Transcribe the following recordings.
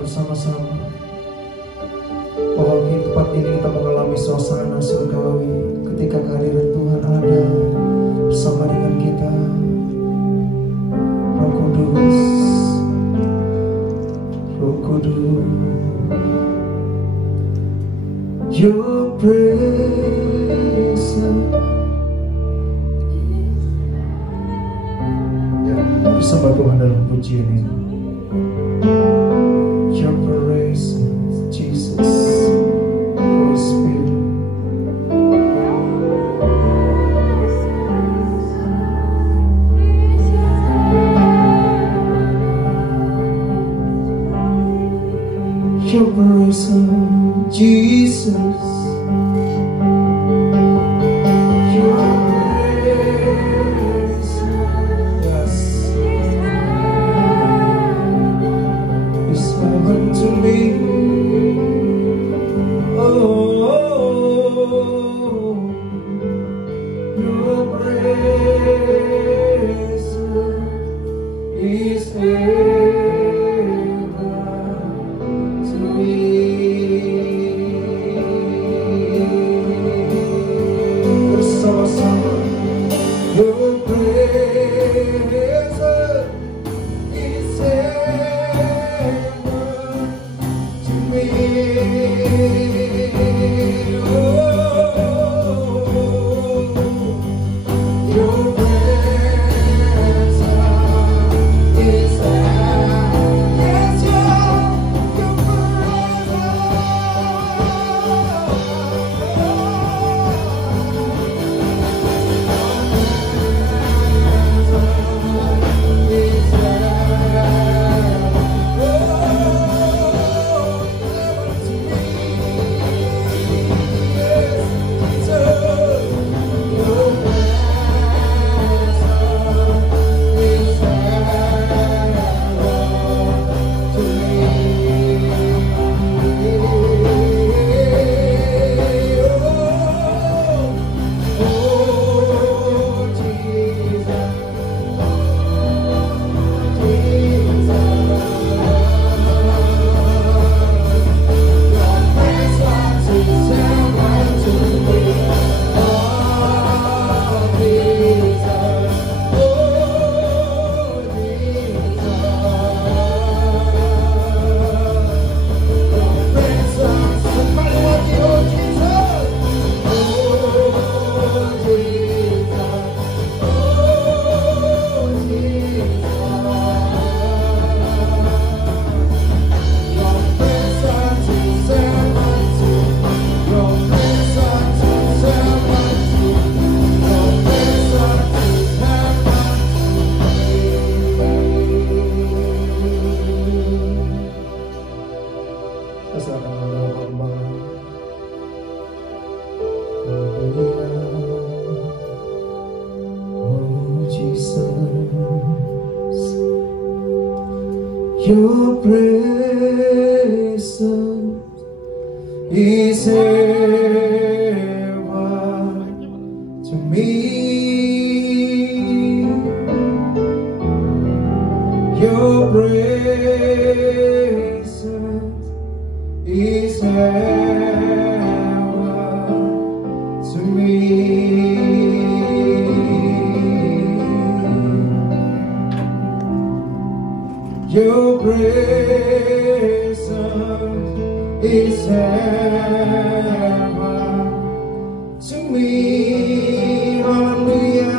bersama-sama bahwa di tempat ini kita mengalami suasana surgawi ketika kehadiran Tuhan ada bersama dengan kita. Roh Kudus, Roh Kudus, Your presence. Ya, bersama Tuhan dalam pujian ini. Your presence, Jesus, Holy Spirit. Your presence, Jesus. Your presence, yes, is heaven to me. Oh, your presence is heaven to me. Bersama-sama, your presence is heaven to me. Oh, your presence is heaven. Yes, your presence is heaven to me. Your presence is heaven to me. Your presence is heaven to me. Hallelujah.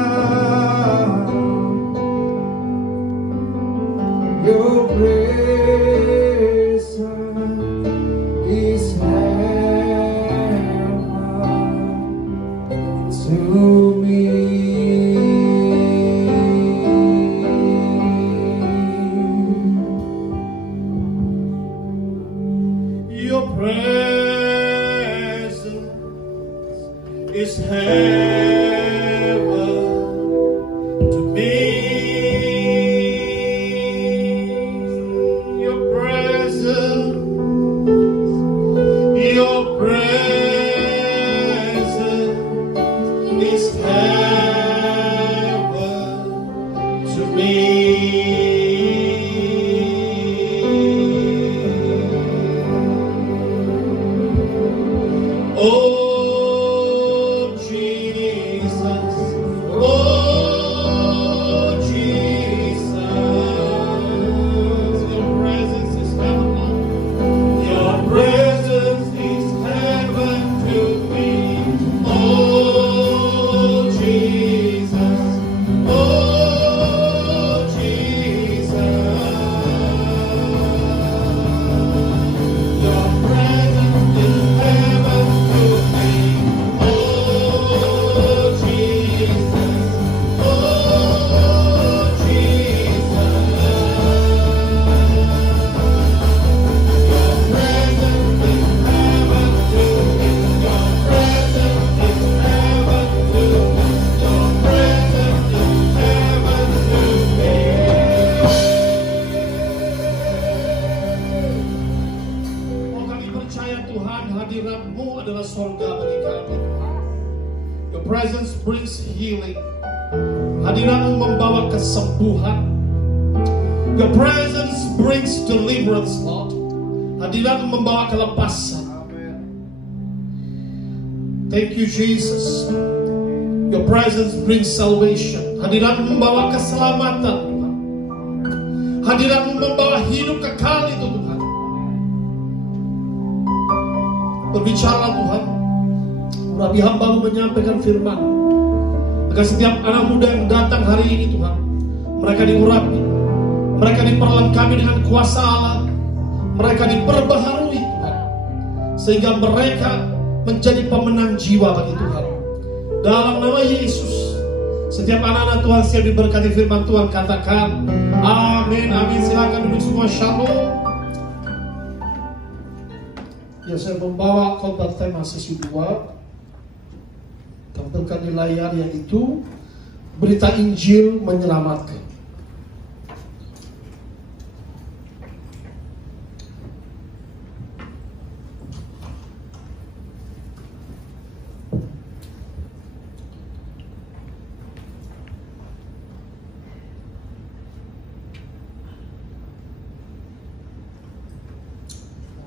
Your presence is heaven to me. Your presence is heaven to me. Your presence is heaven to me. surga bagi kami. Your presence brings healing. Hadiratmu membawa kesembuhan. Your presence brings deliverance, Lord. Hadiratmu membawa kelepasan. Thank you, Jesus. Your presence brings salvation. Hadiratmu membawa keselamatan, Tuhan. Hadiratmu membawa hidup kekal itu, Tuhan. Berbicara, Tuhan. Rabi hamba-Mu menyampaikan firman. Agar setiap anak muda yang datang hari ini, Tuhan, mereka diurapi, mereka diperlengkapi dengan kuasa Allah, mereka diperbaharui, Tuhan, sehingga mereka menjadi pemenang jiwa bagi Tuhan. Dalam nama Yesus, setiap anak-anak Tuhan siap diberkati firman Tuhan, katakan amin, amin. Silakan duduk semua, shalom. Ya, saya membawa khotbah tema sesi 2. Tampilkan di layar, yaitu berita Injil menyelamatkan.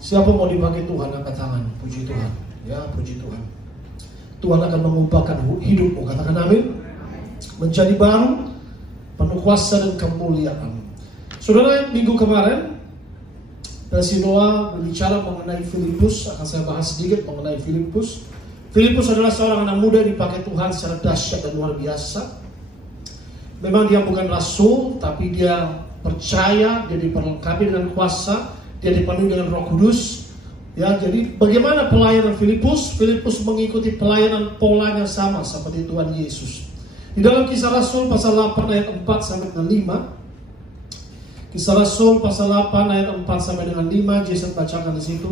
Siapa mau dipakai Tuhan, angkat tangan. Puji Tuhan. Ya, puji Tuhan. Tuhan akan mengubahkan hidupmu, katakan amin. Menjadi baru, penuh kuasa dan kemuliaan. Saudara, minggu kemarin Pastor Noah berbicara mengenai Filipus. Akan saya bahas sedikit mengenai Filipus. Filipus adalah seorang anak muda yang dipakai Tuhan secara dahsyat dan luar biasa. Memang dia bukan rasul, tapi dia percaya, dia diperlengkapi dengan kuasa, dia dipenuhi dengan Roh Kudus. Ya, jadi bagaimana pelayanan Filipus? Filipus mengikuti pelayanan polanya sama seperti Tuhan Yesus. Di dalam Kisah Rasul pasal 8 ayat 4 sampai dengan 5. Kisah Rasul pasal 8 ayat 4 sampai dengan 5, Jason bacakan di situ.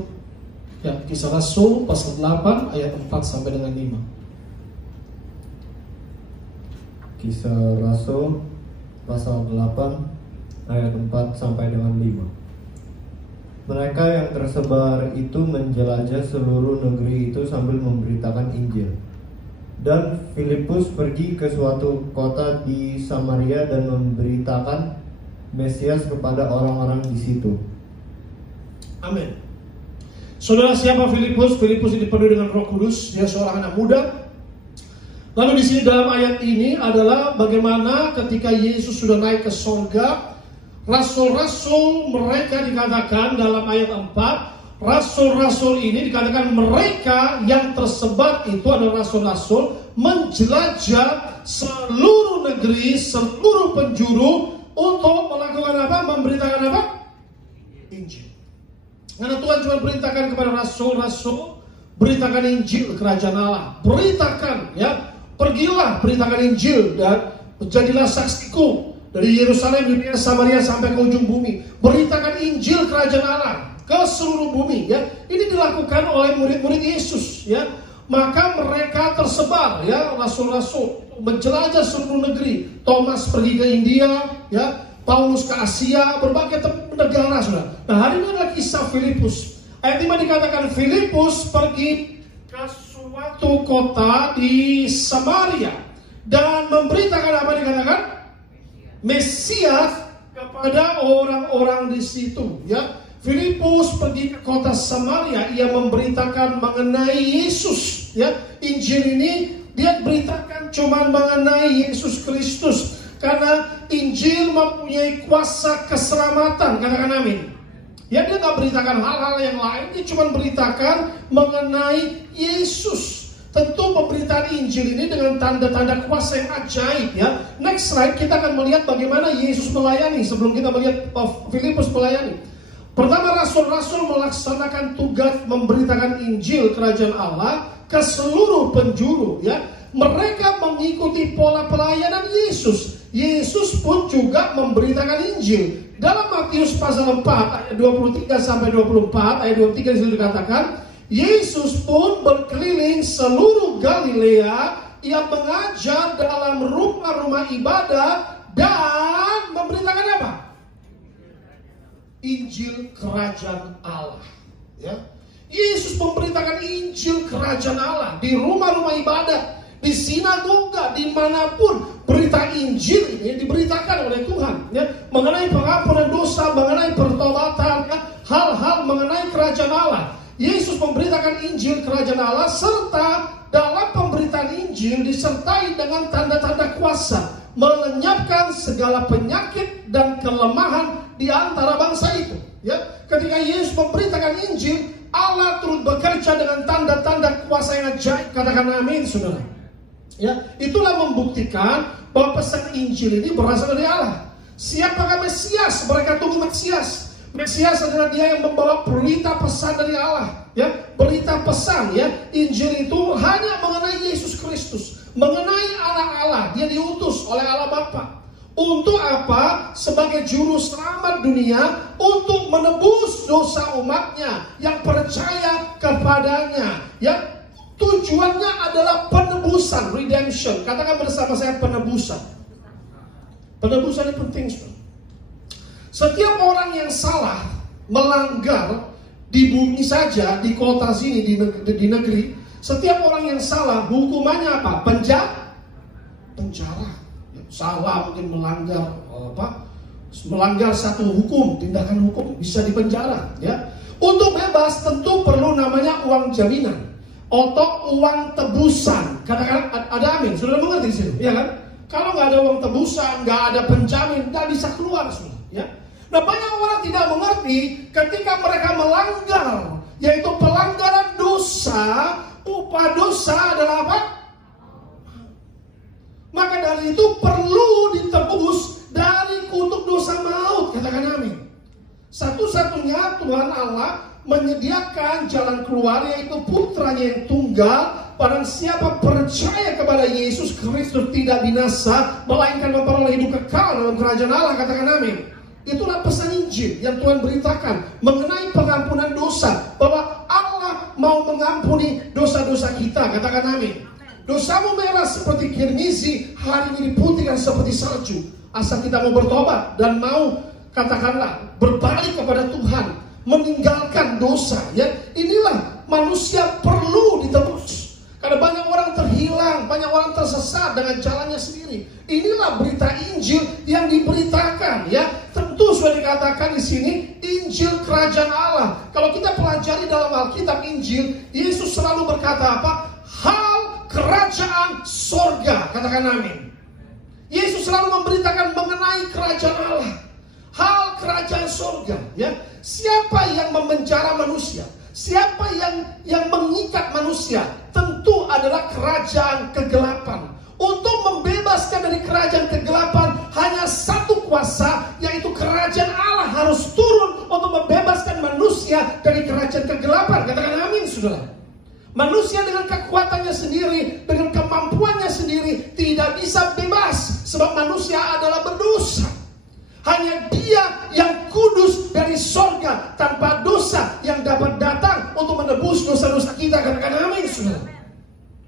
Ya, Kisah Rasul pasal 8 ayat 4 sampai dengan 5. Kisah Rasul pasal 8 ayat 4 sampai dengan 5. Mereka yang tersebar itu menjelajah seluruh negeri itu sambil memberitakan Injil. Dan Filipus pergi ke suatu kota di Samaria dan memberitakan Mesias kepada orang-orang di situ. Amin. Saudara, siapa Filipus? Filipus ini dipenuhi dengan Roh Kudus. Dia seorang anak muda. Lalu di sini dalam ayat ini adalah bagaimana ketika Yesus sudah naik ke surga, rasul-rasul mereka dikatakan dalam ayat 4, rasul-rasul ini dikatakan mereka yang tersebar itu adalah rasul-rasul menjelajah seluruh negeri, seluruh penjuru untuk melakukan apa? Memberitakan apa? Injil. Karena Tuhan cuma perintahkan kepada rasul-rasul, beritakan Injil kerajaan Allah. Beritakan, ya, pergilah beritakan Injil dan menjadilah saksiku. Dari Yerusalem, Yudea, Samaria sampai ke ujung bumi. Beritakan Injil kerajaan Allah ke seluruh bumi. Ya, ini dilakukan oleh murid-murid Yesus. Ya, maka mereka tersebar. Ya, rasul-rasul menjelajah seluruh negeri. Thomas pergi ke India. Ya, Paulus ke Asia, berbagai negara, saudara. Nah, hari ini adalah kisah Filipus. Ayat 5 dikatakan Filipus pergi ke suatu kota di Samaria dan memberitakan apa dikatakan? Mesias kepada orang-orang di situ. Ya, Filipus pergi ke kota Samaria, ia memberitakan mengenai Yesus. Ya, Injil ini dia beritakan cuma mengenai Yesus Kristus, karena Injil mempunyai kuasa keselamatan. Katakan amin. Ya, dia nggak beritakan hal-hal yang lain, dia cuma beritakan mengenai Yesus. Tentu pemberitaan Injil ini dengan tanda-tanda kuasa yang ajaib, ya. Next slide kita akan melihat bagaimana Yesus melayani sebelum kita melihat Filipus melayani. Pertama, rasul-rasul melaksanakan tugas memberitakan Injil kerajaan Allah ke seluruh penjuru, ya. Mereka mengikuti pola pelayanan Yesus. Yesus pun juga memberitakan Injil. Dalam Matius pasal 4 ayat 23 sampai 24, ayat 23 disitu dikatakan Yesus pun berkeliling seluruh Galilea, ia mengajar dalam rumah-rumah ibadah dan memberitakan apa? Injil kerajaan Allah. Ya, Yesus memberitakan Injil kerajaan Allah di rumah-rumah ibadat, di sinagoga, dimanapun berita Injil ini diberitakan oleh Tuhan, ya, mengenai pengampunan dosa, mengenai pertobatan, ya, hal-hal mengenai kerajaan Allah. Yesus memberitakan Injil kerajaan Allah, serta dalam pemberitaan Injil disertai dengan tanda-tanda kuasa, melenyapkan segala penyakit dan kelemahan di antara bangsa itu. Ya, ketika Yesus memberitakan Injil, Allah turut bekerja dengan tanda-tanda kuasa yang ajaib. Katakan amin, saudara. Ya, itulah membuktikan bahwa pesan Injil ini berasal dari Allah. Siapakah Mesias? Mereka tunggu Mesias. Mesias adalah dia yang membawa berita pesan dari Allah. Ya, berita pesan, ya. Injil itu hanya mengenai Yesus Kristus, mengenai anak Allah. Dia diutus oleh Allah Bapa. Untuk apa? Sebagai juru selamat dunia, untuk menebus dosa umatnya yang percaya kepadanya. Ya, tujuannya adalah penebusan, redemption. Katakan bersama saya, penebusan. Penebusan ini penting, saudara. Setiap orang yang salah, melanggar di bumi saja, di kota sini, di negeri, setiap orang yang salah, hukumannya apa? Penjara. Salah mungkin melanggar satu hukum, tindakan hukum, bisa dipenjara, ya. Untuk bebas tentu perlu namanya uang jaminan atau uang tebusan. Katakan ada amin. Sudah mengerti di sini, ya kan? Kalau nggak ada uang tebusan, nggak ada penjamin, nggak bisa keluar, sudah, ya. Nah, banyak orang tidak mengerti ketika mereka melanggar, yaitu pelanggaran dosa. Upah dosa adalah apa? Maka dari itu perlu ditebus dari kutuk dosa maut. Katakan amin. Satu-satunya Tuhan Allah menyediakan jalan keluar, yaitu putranya yang tunggal. Barang siapa percaya kepada Yesus Kristus tidak binasa, melainkan memperoleh hidup kekal dalam kerajaan Allah. Katakan amin. Itulah pesan Injil yang Tuhan beritakan mengenai pengampunan dosa, bahwa Allah mau mengampuni dosa-dosa kita. Katakan amin. Dosamu merah seperti kirmizi, hari ini diputihkan seperti salju. Asal kita mau bertobat dan mau, katakanlah, berbalik kepada Tuhan, meninggalkan dosa, ya. Inilah manusia perlu ditebus. Karena banyak orang terhilang, banyak orang tersesat dengan jalannya sendiri. Inilah berita Injil yang diberitakan, ya. Tentu sudah dikatakan di sini Injil kerajaan Allah. Kalau kita pelajari dalam Alkitab Injil, Yesus selalu berkata apa? Hal kerajaan sorga. Katakan amin. Yesus selalu memberitakan mengenai kerajaan Allah, hal kerajaan sorga, ya. Siapa yang memenjara manusia, siapa yang mengikat manusia, tentu adalah kerajaan kegelapan. Untuk membebaskan dari kerajaan kegelapan, hanya satu kuasa, yaitu kerajaan Allah harus turun untuk membebaskan manusia dari kerajaan kegelapan. Katakan amin, saudara. Manusia dengan kekuatannya sendiri, dengan kemampuannya sendiri, tidak bisa bebas, sebab manusia adalah berdosa. Hanya Dia yang kudus dari sorga, tanpa dosa, yang dapat datang untuk menebus dosa-dosa kita. Katakan amin, saudara.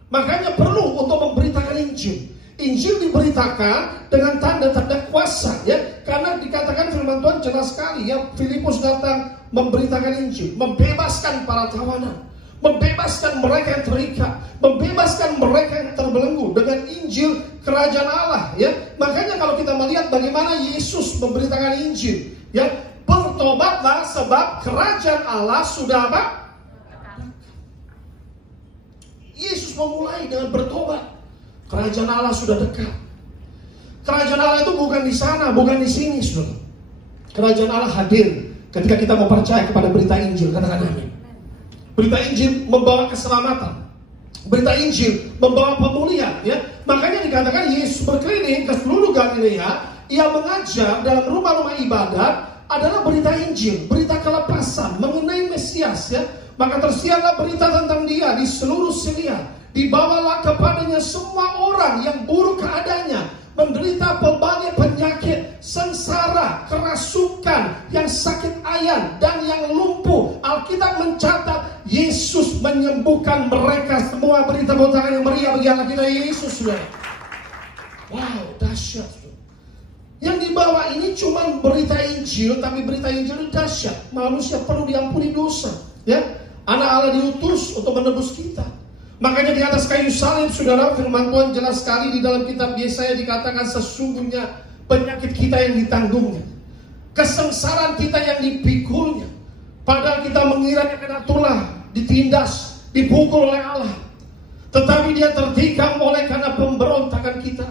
Makanya perlu untuk memberitakan Injil. Injil diberitakan dengan tanda-tanda kuasa, ya. Karena dikatakan firman Tuhan jelas sekali, ya. Filipus datang memberitakan Injil, membebaskan para tawanan, membebaskan mereka yang terikat, membebaskan mereka yang terbelenggu dengan Injil kerajaan Allah, ya. Makanya kalau kita melihat bagaimana Yesus memberitakan Injil, ya, bertobatlah sebab kerajaan Allah sudah apa? Yesus memulai dengan bertobat. Kerajaan Allah sudah dekat. Kerajaan Allah itu bukan di sana, bukan di sini, saudara. Kerajaan Allah hadir ketika kita mau percaya kepada berita Injil. Katakan amin. Berita Injil membawa keselamatan. Berita Injil membawa pemulihan, ya. Makanya dikatakan Yesus berkeliling ke seluruh Galilea. Ia mengajar dalam rumah-rumah ibadat. Adalah berita Injil, berita kelepasan mengenai Mesias, ya. Maka tersiarlah berita tentang Dia di seluruh Syria. Dibawalah kepadanya semua orang yang buruk keadaannya, menderita berbagai penyakit, sengsara, kerasukan, yang sakit ayan, dan yang lumpuh. Alkitab mencatat Yesus menyembuhkan mereka semua. Beri tepuk tangan yang meriah bagi Allah kita Yesus. Wow, dahsyat. Yang dibawa ini cuma berita Injil, tapi berita Injil itu dahsyat. Manusia perlu diampuni dosa, ya. Anak Allah diutus untuk menebus kita. Makanya di atas kayu salib, saudara, firman Tuhan jelas sekali di dalam kitab Yesaya dikatakan sesungguhnya penyakit kita yang ditanggungnya, kesengsaraan kita yang dipikulnya. Padahal kita mengira dia kena tulah, ditindas, dipukul oleh Allah. Tetapi dia tertikam oleh karena pemberontakan kita.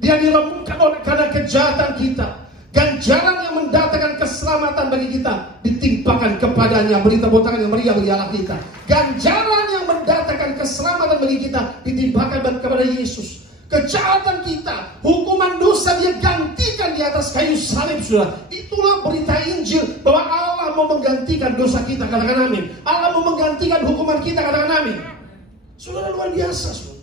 Dia diremukkan oleh karena kejahatan kita. Ganjaran yang mendatangkan keselamatan bagi kita ditimpakan kepadanya. Beri tepuk tangan yang meriah bagi Allah kita. Ganjaran yang mendatangkan keselamatan bagi kita ditimpakan kepada Yesus. Kejahatan kita, hukuman dosa dia gantikan di atas kayu salib, saudara. Itulah berita Injil bahwa Allah mau menggantikan dosa kita. Katakan amin. Allah mau menggantikan hukuman kita. Katakan amin. Saudara, luar biasa, saudara.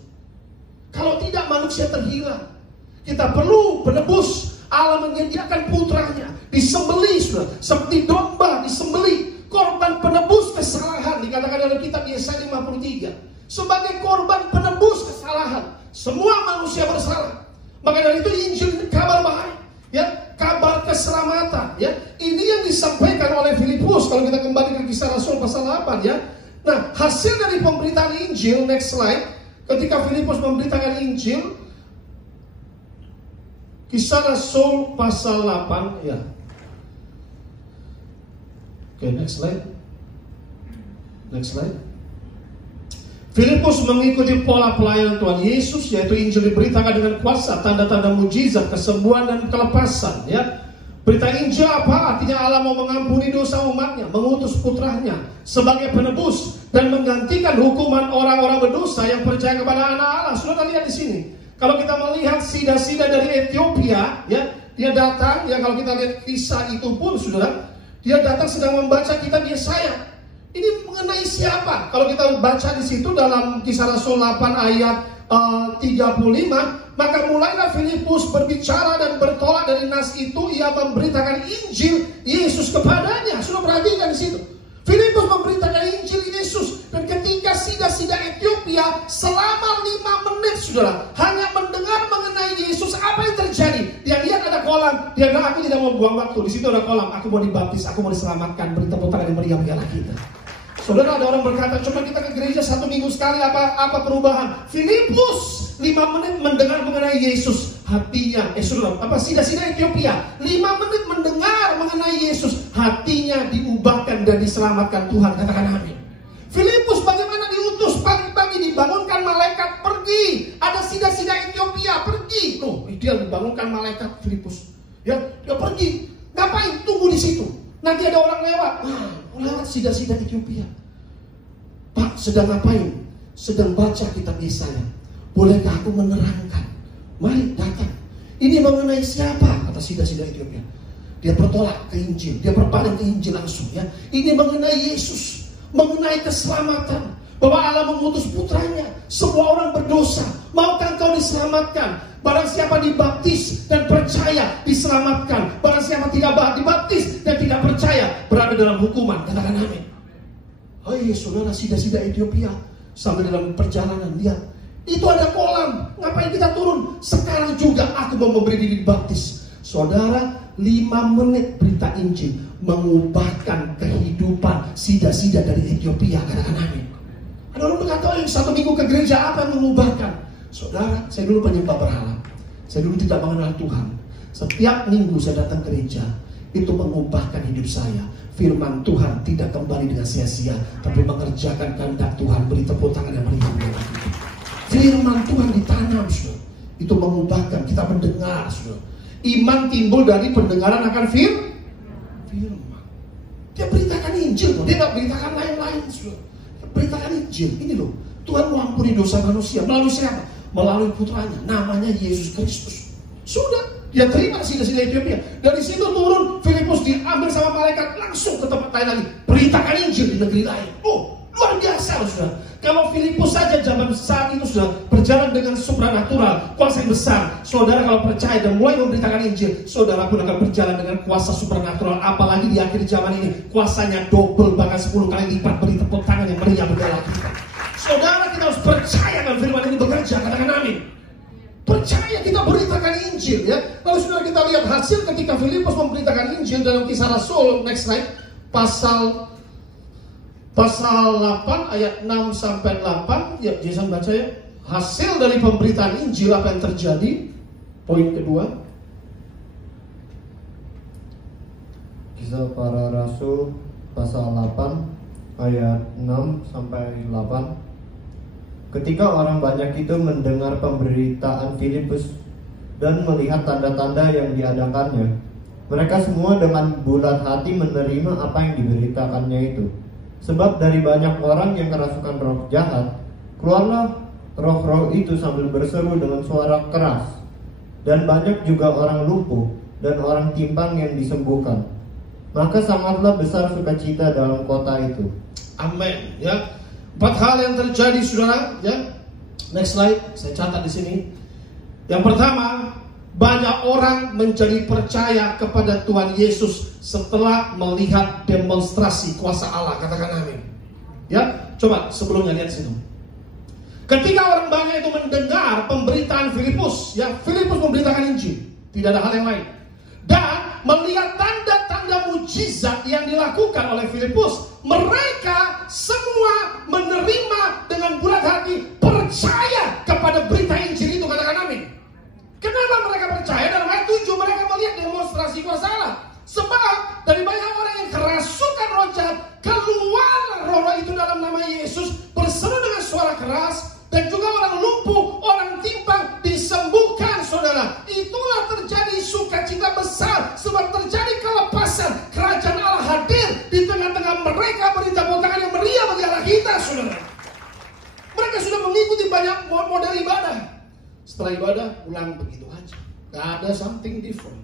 Kalau tidak, manusia terhilang. Kita perlu penebus. Allah menyediakan putranya, disembelih, saudara, seperti domba disembelih, korban penebus kesalahan. Dikatakan dalam kitab Yesaya 53 sebagai korban penebus kesalahan. Semua manusia bersalah. Maka dari itu Injil ini kabar baik, ya, kabar keselamatan, ya. Ini yang disampaikan oleh Filipus. Kalau kita kembali ke Kisah Rasul pasal 8, ya. Nah, hasil dari pemberitaan Injil, next slide, ketika Filipus memberitakan Injil, Kisah Rasul pasal 8, ya. Oke, next slide. Next slide. Filipus mengikuti pola pelayanan Tuhan Yesus, yaitu Injil diberitakan dengan kuasa, tanda-tanda mujizat, kesembuhan dan kelepasan, ya. Berita Injil apa? Artinya Allah mau mengampuni dosa umatnya, mengutus putranya sebagai penebus dan menggantikan hukuman orang-orang berdosa yang percaya kepada anak Allah. Sudah lihat di sini. Kalau kita melihat sida-sida dari Ethiopia, ya, dia datang, ya, kalau kita lihat kisah itu pun, saudara, dia datang sedang membaca kitab Yesaya. Ini mengenai siapa? Kalau kita baca di situ dalam Kisah Rasul 8 ayat 35, maka mulailah Filipus berbicara dan bertolak dari nas itu, ia memberitakan Injil Yesus kepadanya. Sudah perhatikan di situ. Filipus memberitakan Injil Yesus, dan ketika sida-sida Ethiopia selama 5 menit, saudara, hanya mendengar mengenai Yesus, apa yang terjadi? Dia lihat ada kolam, dia bilang, aku tidak mau buang waktu, di situ ada kolam, aku mau dibaptis, aku mau diselamatkan. Beri tepuk tangan yang meriah bagi Allah kita. Saudara, ada orang berkata, cuma kita ke gereja 1 minggu sekali, apa perubahan? Filipus 5 menit mendengar mengenai Yesus, hatinya, saudara, sida-sida Ethiopia 5 menit mendengar mengenai Yesus, hatinya diubahkan dan diselamatkan Tuhan. Katakan amin. Filipus bagaimana diutus pagi-pagi, dibangunkan malaikat, pergi. Ada sida-sida Ethiopia, pergi. Loh, dia dibangunkan malaikat Filipus. Ya, dia pergi. Ngapain? Tunggu di situ. Nanti ada orang lewat. Lewat sida-sida Ethiopia. Pak, sedang ngapain? Sedang baca kitab Yesaya. Bolehkah aku menerangkan? Mari datang. Ini mengenai siapa? Kata sida-sida Ethiopia. Dia bertolak ke Injil. Dia berpaling ke Injil langsung, ya. Ini mengenai Yesus, mengenai keselamatan, bahwa Allah mengutus putranya. Semua orang berdosa, maukah engkau diselamatkan? Barang siapa dibaptis dan percaya diselamatkan. Barang siapa tidak dibaptis dan tidak percaya berada dalam hukuman. Katakan amin. Hai saudara, sida-sida Ethiopia sampai dalam perjalanan, lihat, itu ada kolam. Ngapain kita turun? Sekarang juga aku mau memberi diri dibaptis. Saudara, 5 menit berita Injil mengubahkan kehidupan sida-sida dari Ethiopia. Katakan amin. Ada orang berkata, oh, 1 minggu ke gereja apa yang mengubahkan? Saudara, saya dulu penyembah berhala. Saya dulu tidak mengenal Tuhan. Setiap minggu saya datang ke gereja, itu mengubahkan hidup saya. Firman Tuhan tidak kembali dengan sia-sia, tapi mengerjakan kehendak Tuhan. Beri tepuk tangan yang meriah. Firman Tuhan ditanam, saudara. Itu mengubahkan, kita mendengar, saudara. Iman timbul dari pendengaran akan firman. Dia beritakan Injil, dia tidak beritakan lain-lain, saudara. Dia beritakan Injil. Ini loh, Tuhan mengampuni dosa manusia. Melalui siapa? Melalui putranya, namanya Yesus Kristus. Sudah, dia terima sida-sida Ethiopia. Dari situ turun, Filipus diambil sama malaikat langsung ke tempat lain lagi. Beritakan Injil di negeri lain. Oh, luar biasa, saudara. Kalau Filipus saja zaman saat itu sudah berjalan dengan supranatural, kuasa yang besar. Saudara kalau percaya dan mulai memberitakan Injil, saudara pun akan berjalan dengan kuasa supranatural. Apalagi di akhir zaman ini, kuasanya double, bahkan 10 kali lipat. Beri tepuk tangan yang meriah bagi Allah kita. Saudara, kita harus percaya kalau firman ini bekerja. Katakan amin. Percaya, kita beritakan Injil, ya. Lalu saudara, kita lihat hasil ketika Filipus memberitakan Injil dalam Kisah Rasul, next slide, pasal pasal 8 ayat 6 sampai 8. Ya, Jason baca ya. Hasil dari pemberitaan Injil apa yang terjadi? Poin kedua. Kisah Para Rasul pasal 8 ayat 6 sampai 8. Ketika orang banyak itu mendengar pemberitaan Filipus dan melihat tanda-tanda yang diadakannya, mereka semua dengan bulat hati menerima apa yang diberitakannya itu. Sebab dari banyak orang yang kerasukan roh jahat, keluarlah roh-roh itu sambil berseru dengan suara keras. Dan banyak juga orang lumpuh dan orang timpang yang disembuhkan. Maka sangatlah besar sukacita dalam kota itu. Amin. Ya, 4 hal yang terjadi, saudara. Ya, next slide. Saya catat di sini. Yang pertama, banyak orang menjadi percaya kepada Tuhan Yesus setelah melihat demonstrasi kuasa Allah. Katakan amin. Ya, coba sebelumnya lihat situ. Ketika orang banyak itu mendengar pemberitaan Filipus, ya, Filipus memberitakan Injil, tidak ada hal yang lain, dan melihat tanda-tanda mujizat yang dilakukan oleh Filipus, mereka semua menerima dengan bulat hati, percaya kepada berita Injil itu. Katakan amin. Kenapa mereka percaya? Dalam ayat 7 mereka melihat demonstrasi kuasa Allah. Sebab dari banyak orang yang kerasukan roh jahat, keluar roh itu dalam nama Yesus, berseru dengan suara keras, dan juga orang lumpuh, orang timpang disembuhkan, saudara. Itulah terjadi sukacita besar, sebab terjadi kelepasan. Kerajaan Allah hadir di tengah-tengah mereka. Beri tepuk tangan yang meriah bagi Allah kita, saudara. Mereka sudah mengikuti banyak model ibadah. Setelah ibadah, pulang begitu aja. Gak ada something different.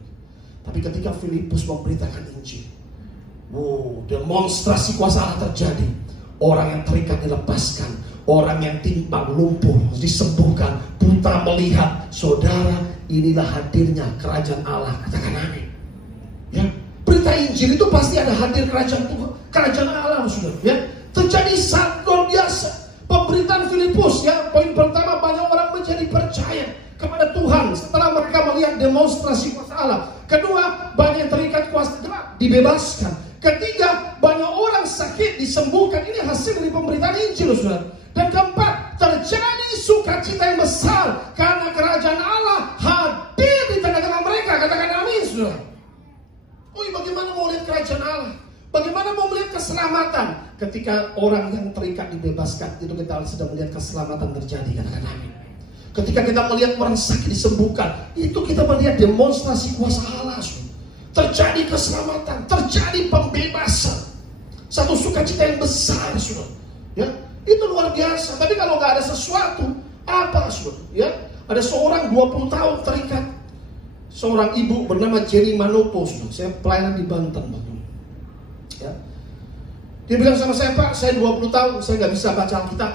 Tapi ketika Filipus memberitakan Injil, demonstrasi kuasa Allah terjadi. Orang yang terikat dilepaskan, orang yang timpang lumpuh disembuhkan, buta melihat. Saudara, inilah hadirnya kerajaan Allah. Katakan amin. Ya, berita Injil itu pasti ada hadir kerajaan Tuhan, kerajaan Allah, saudara. Ya, terjadi sangat luar biasa. Pemberitaan Filipus, ya, poin pertama, banyak orang menjadi percaya kepada Tuhan setelah mereka melihat demonstrasi kuasa Allah. Kedua, banyak yang terikat kuasa gelap dibebaskan. Ketiga, banyak orang sakit disembuhkan. Ini hasil dari pemberitaan Injil, saudara. Dan keempat, terjadi sukacita yang besar karena kerajaan Allah hadir di tengah-tengah mereka. Katakan amin, saudara. Bagaimana mau lihat kerajaan Allah? Bagaimana mau melihat keselamatan? Ketika orang yang terikat dibebaskan, itu kita sedang melihat keselamatan terjadi. Katakan amin. Ketika kita melihat orang sakit disembuhkan, itu kita melihat demonstrasi kuasa Allah. Terjadi keselamatan, terjadi pembebasan. Satu sukacita yang besar, saudara. Ya, itu luar biasa. Tapi kalau nggak ada sesuatu, apa, saudara? Ya, ada seorang 20 tahun terikat. Seorang ibu bernama Jenny Manopo, saudara. Saya pelayanan di Banten, ya. Dia bilang sama saya, Pak, saya 20 tahun, saya nggak bisa baca Alkitab.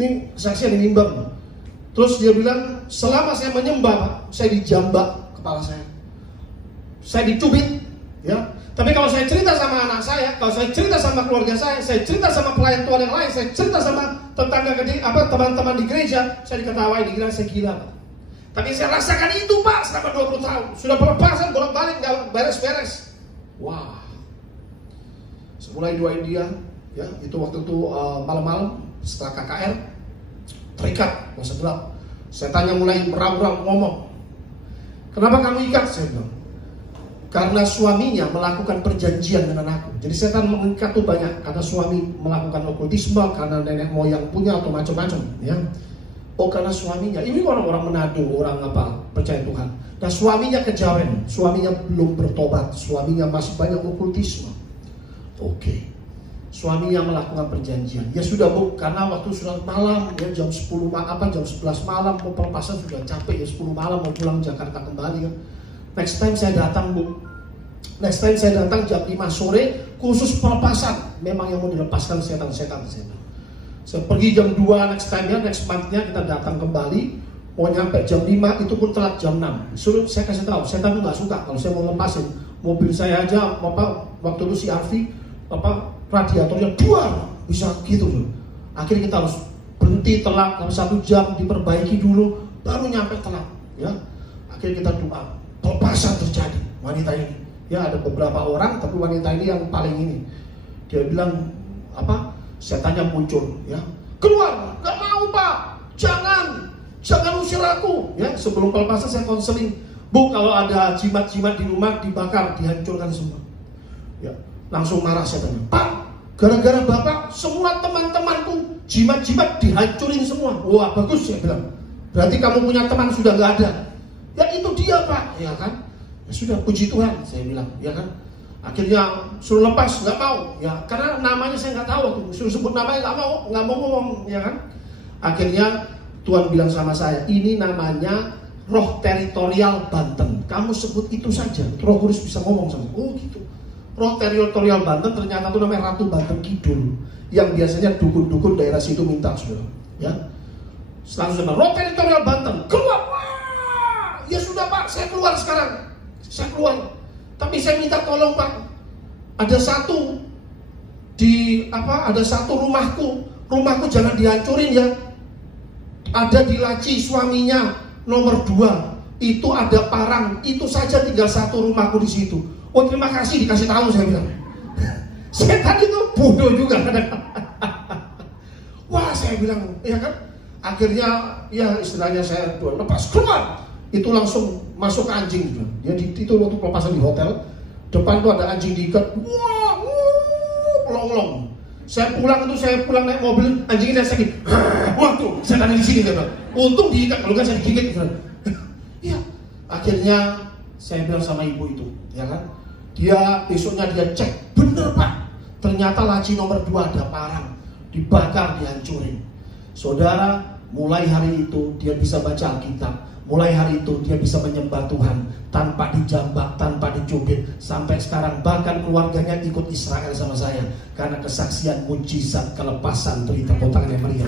Ini saksian di mimbar. Terus dia bilang, selama saya menyembah, Pak, saya dijambak kepala saya. Saya dicubit, ya. Tapi kalau saya cerita sama anak saya, kalau saya cerita sama keluarga saya cerita sama pelayan Tuhan yang lain, saya cerita sama tetangga teman-teman di gereja, saya diketawain, dikira saya gila, Pak. Tapi saya rasakan itu, Pak, selama 20 tahun. Sudah pelepasan, bolak-balik, nggak beres-beres. Wah. Saya mulai doain dia, ya. Itu waktu itu malam-malam setelah KKR, terikat kuasa gelap. Saya tanya, mulai merau-rau ngomong, kenapa kamu ikat? Saya bilang, karena suaminya melakukan perjanjian dengan aku. Jadi setan mengikat tuh banyak, karena suami melakukan okultisme, karena nenek moyang punya atau macam-macam, ya. Karena suaminya, ini orang-orang Manado, orang percaya Tuhan. Dan suaminya kejawen, suaminya belum bertobat, suaminya masih banyak okultisme. Suaminya melakukan perjanjian. Ya sudah, Bu, karena waktu sudah malam, ya jam 10 jam 11 malam, mau pelepasan sudah capek, ya 10 malam mau pulang Jakarta kembali, kan. Next time saya datang, Bu. Next time saya datang jam 5 sore, khusus pelepasan. Memang yang mau dilepaskan setan-setan. Saya pergi jam 2 next time-nya, next month-nya kita datang kembali. Mau nyampe jam 5, itu pun telat jam 6. Suruh saya kasih tahu, setan tuh gak suka kalau saya mau lepasin. Mobil saya aja, waktu itu si Arfi, radiatornya buar, bisa gitu loh. Akhirnya kita harus berhenti telat, 1 jam diperbaiki dulu, baru nyampe telat, ya. Akhirnya kita doa, pelepasan terjadi. Wanita ini, ya ada beberapa orang, tapi wanita ini yang paling ini. Dia bilang, setannya muncul, ya. Keluar, nggak mau Pak, jangan usir aku, ya. Sebelum pelepasan saya konseling, Bu, kalau ada jimat-jimat di rumah dibakar, dihancurkan semua, ya. Langsung marah setannya, Pak, gara-gara Bapak semua teman-temanku jimat-jimat dihancurin semua. Wah bagus, saya bilang, berarti kamu punya teman sudah nggak ada. Ya itu dia Pak, ya kan. Ya sudah, puji Tuhan, saya bilang, ya kan. Akhirnya suruh lepas, nggak mau, ya karena namanya saya nggak tahu tuh, suruh sebut namanya nggak mau ngomong, ya kan. Akhirnya Tuhan bilang sama saya, ini namanya roh teritorial Banten, kamu sebut itu saja, Roh Kudus bisa ngomong sama. Oh gitu. Roh teritorial Banten ternyata itu namanya Ratu Banten Kidul, yang biasanya dukun-dukun daerah situ minta, saudara, ya. Selanjutnya roh teritorial Banten keluar. Wah, ya sudah Pak, saya keluar sekarang. Saya keluar. Tapi saya minta tolong Pak. Ada satu rumahku jangan dihancurin ya. Ada di laci suaminya nomor 2. Itu ada parang, itu saja tinggal satu rumahku di situ. Oh terima kasih dikasih tahu, saya bilang. Setan itu bodoh juga kadang-kadang. Wah saya bilang, ya kan. Akhirnya ya istilahnya saya lepas keluar. Itu langsung masuk ke anjing gitu. Jadi itu waktu pelepasan di hotel, depan tuh ada anjing diikat. Wah, pelong-pelong. Saya pulang naik mobil, anjingnya sakit. Wah tuh, saya tadi di sini kan. Untung diikat, kalau kan saya digigit gitu. Ya, akhirnya saya bilang sama ibu itu, ya kan. Besoknya dia cek, bener Pak. Ternyata laci nomor 2 ada parang, dibakar, dihancurin. Saudara, mulai hari itu dia bisa baca Alkitab. Mulai hari itu dia bisa menyembah Tuhan tanpa dijambak, tanpa dicubit. Sampai sekarang bahkan keluarganya ikut Israel sama saya karena kesaksian mujizat kelepasan berita potongan yang meriah.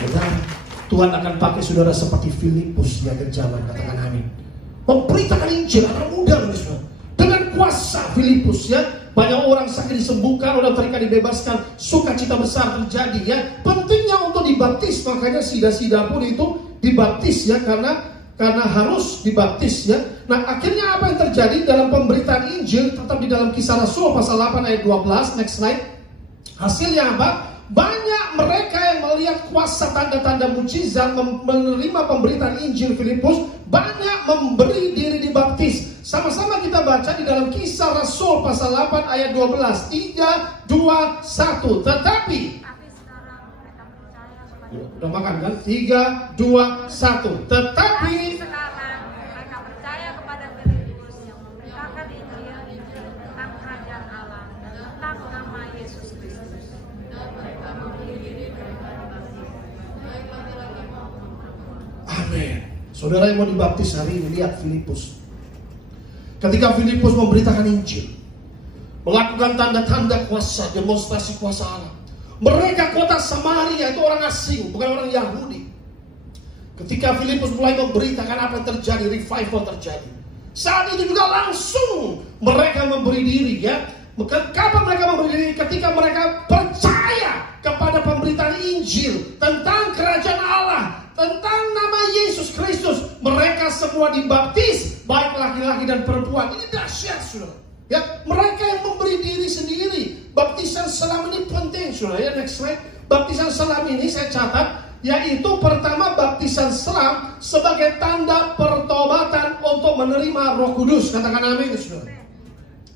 Saudara, Tuhan akan pakai saudara seperti Filipus yang zaman, katakan amin. Memberitakan Injil anak muda dengan kuasa Filipus, ya. Banyak orang sakit disembuhkan, orang terikat dibebaskan, sukacita besar terjadi, ya. Pentingnya untuk dibaptis, makanya sida-sida pun itu dibaptis, ya, karena harus dibaptis, ya. Nah akhirnya apa yang terjadi dalam pemberitaan Injil, tetap di dalam Kisah Rasul pasal 8 ayat 12, next slide. Hasilnya apa? Banyak mereka yang melihat kuasa tanda-tanda mujizat, menerima pemberitaan Injil Filipus, banyak memberi diri dibaptis. Sama-sama kita baca di dalam Kisah Rasul pasal 8 ayat 12. 3, 2, 1. Tetapi udah makan kan? 3, 2, 1. Tetapi sekarang mereka percaya kepada Filipus yang memberitakan Injil tentang kerajaan Allah dan tentang nama Yesus Kristus. Amin. Saudara yang mau dibaptis hari ini, lihat Filipus. Ketika Filipus memberitakan Injil, melakukan tanda-tanda kuasa, demonstrasi kuasa Allah. Mereka kota Samaria itu orang asing, bukan orang Yahudi. Ketika Filipus mulai memberitakan apa yang terjadi, revival terjadi. Saat itu juga langsung mereka memberi diri, ya. Kapan mereka memberi diri? Ketika mereka percaya kepada pemberitaan Injil tentang kerajaan Allah, tentang nama Yesus Kristus. Mereka semua dibaptis, baik laki-laki dan perempuan. Ini dahsyat, saudara. Ya, mereka yang memberi diri sendiri. Baptisan selam ini penting, saudara. Ya, next slide. Baptisan selam ini saya catat, yaitu pertama baptisan selam sebagai tanda pertobatan untuk menerima Roh Kudus. Katakan amin, saudara.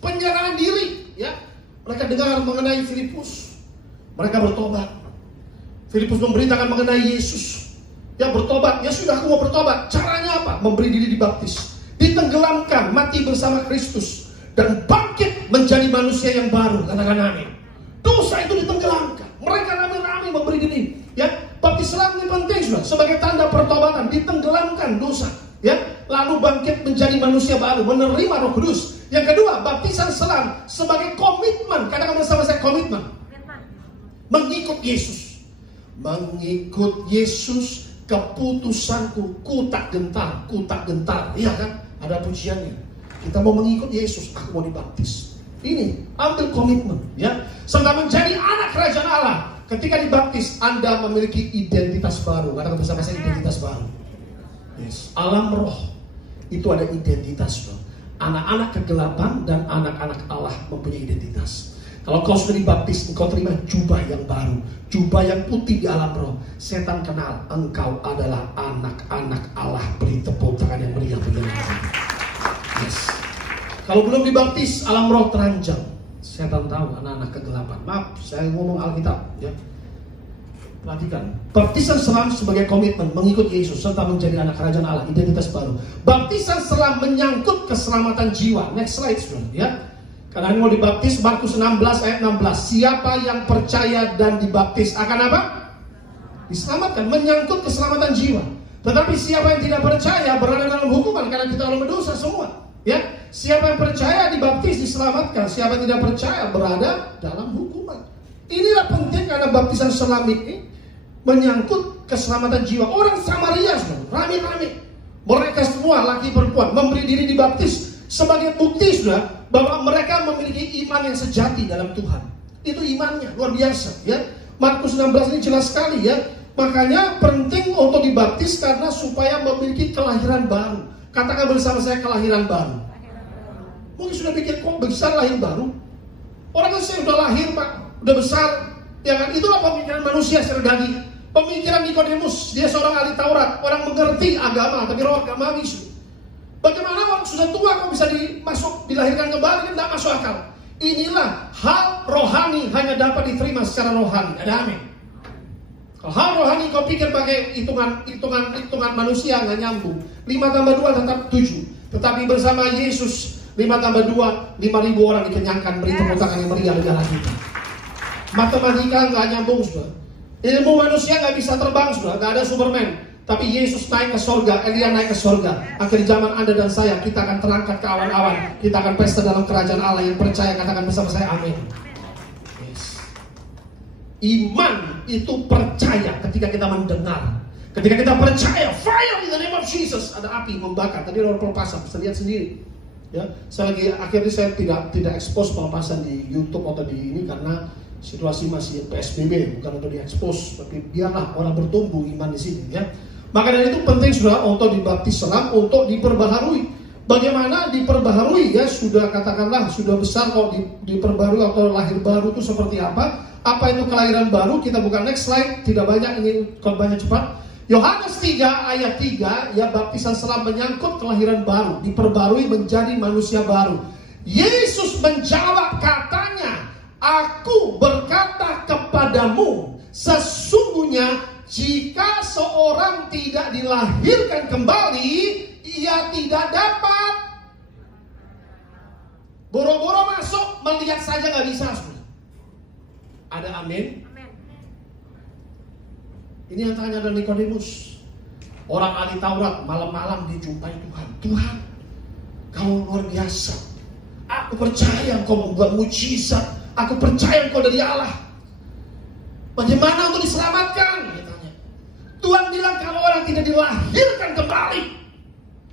Penyerahan diri, ya. Mereka dengar mengenai Filipus, mereka bertobat. Filipus memberitakan mengenai Yesus. Ya bertobat, ya sudah aku mau bertobat. Caranya apa? Memberi diri dibaptis, ditenggelamkan, mati bersama Kristus, dan bangkit menjadi manusia yang baru. Katakan amin. Dosa itu ditenggelamkan. Mereka rame-rame memberi diri. Ya, baptis selam ini penting, sudah sebagai tanda pertobatan, ditenggelamkan dosa. Ya, lalu bangkit menjadi manusia baru, menerima Roh Kudus. Yang kedua, baptisan selam sebagai komitmen. Katakan bersama saya, komitmen. Mengikut Yesus. Mengikut Yesus, keputusanku ku tak gentar, iya kan? Ada pujiannya. Kita mau mengikut Yesus, aku mau dibaptis. Ini ambil komitmen, ya. Serta menjadi anak kerajaan Allah. Ketika dibaptis, Anda memiliki identitas baru. Katakan bersama saya, identitas baru. Yes. Alam roh itu ada identitas, bro. Anak-anak kegelapan dan anak-anak Allah mempunyai identitas. Kalau kau sudah dibaptis, engkau terima jubah yang baru, jubah yang putih di alam roh. Setan kenal engkau adalah anak-anak Allah. Beri tepuk tangan yang meriah bagi Tuhan. Yes. Kalau belum dibaptis, alam roh teranjang. Setan tahu anak-anak kegelapan. Maaf, saya ngomong Alkitab, ya. Perhatikan, baptisan selam sebagai komitmen mengikut Yesus serta menjadi anak kerajaan Allah, identitas baru. Baptisan selam menyangkut keselamatan jiwa. Next slide, saudara, ya. Karena ini mau dibaptis, Markus 16 ayat 16. Siapa yang percaya dan dibaptis akan apa? Diselamatkan, menyangkut keselamatan jiwa. Tetapi siapa yang tidak percaya berada dalam hukuman karena kita dalam berdosa semua. Ya, siapa yang percaya dibaptis diselamatkan, siapa yang tidak percaya berada dalam hukuman. Inilah penting karena baptisan selam ini menyangkut keselamatan jiwa. Orang Samaria, rame-rame, mereka semua laki perempuan memberi diri dibaptis sebagai bukti, sudah, bahwa mereka memiliki iman yang sejati dalam Tuhan. Itu imannya luar biasa, ya. Markus 16 ini jelas sekali, ya. Makanya penting untuk dibaptis karena supaya memiliki kelahiran baru. Katakan bersama saya, kelahiran baru. Mungkin sudah pikir, kok besar lahir baru? Orang kan saya udah lahir, Pak, udah besar, ya kan? Itulah pemikiran manusia secara daging. Pemikiran Nikodemus, dia seorang ahli Taurat, orang mengerti agama, tapi roh agamawi. Bagaimana orang sudah tua kok bisa dilahirkan kembali? Kan tidak masuk akal. Inilah hal rohani hanya dapat diterima secara rohani. Ada amin. Kalau hal rohani kau pikir pakai hitungan manusia nggak nyambung. 5 tambah 2 tetap 7. Tetapi bersama Yesus 5 tambah 2 5.000 orang dikenyangkan. Beri tepuk tangan yang meriah adalah kita. Matematika nggak nyambung, sudah. Ilmu manusia nggak bisa terbang, sudah. Nggak ada Superman. Tapi Yesus naik ke sorga, Elia naik ke sorga. Akhir zaman Anda dan saya, kita akan terangkat ke awan-awan. Kita akan pesta dalam kerajaan Allah. Yang percaya katakan bersama saya, amin. Yes. Iman itu percaya ketika kita mendengar. Ketika kita percaya, fire in the name of Jesus. Ada api membakar. Tadi orang pelepasan, bisa lihat sendiri. Ya, akhirnya saya tidak expose pelepasan di YouTube atau di ini karena situasi masih PSBB, bukan untuk diekspos, tapi biarlah orang bertumbuh iman di sini, ya. Maka dari itu penting, saudara, untuk dibaptis selam, untuk diperbaharui. Bagaimana diperbaharui, ya? Sudah katakanlah sudah besar, kalau diperbaharui atau lahir baru itu seperti apa? Apa itu kelahiran baru? Kita buka next slide, tidak banyak, ini banyak cepat. Yohanes 3 ayat 3, ya, baptisan selam menyangkut kelahiran baru, diperbarui menjadi manusia baru. Yesus menjawab, katanya, aku berkata kepadamu, sesungguhnya jika seorang tidak dilahirkan kembali, ia tidak dapat. Boro-boro masuk, melihat saja nggak bisa. Ada amin? Ini yang tanya dari Nikodemus. Orang ahli Taurat malam-malam dijumpai Tuhan. Tuhan, kau luar biasa. Aku percaya engkau membuat mujizat. Aku percaya engkau dari Allah. Bagaimana untuk diselamatkan? Dia tanya. Tuhan bilang kalau orang tidak dilahirkan kembali,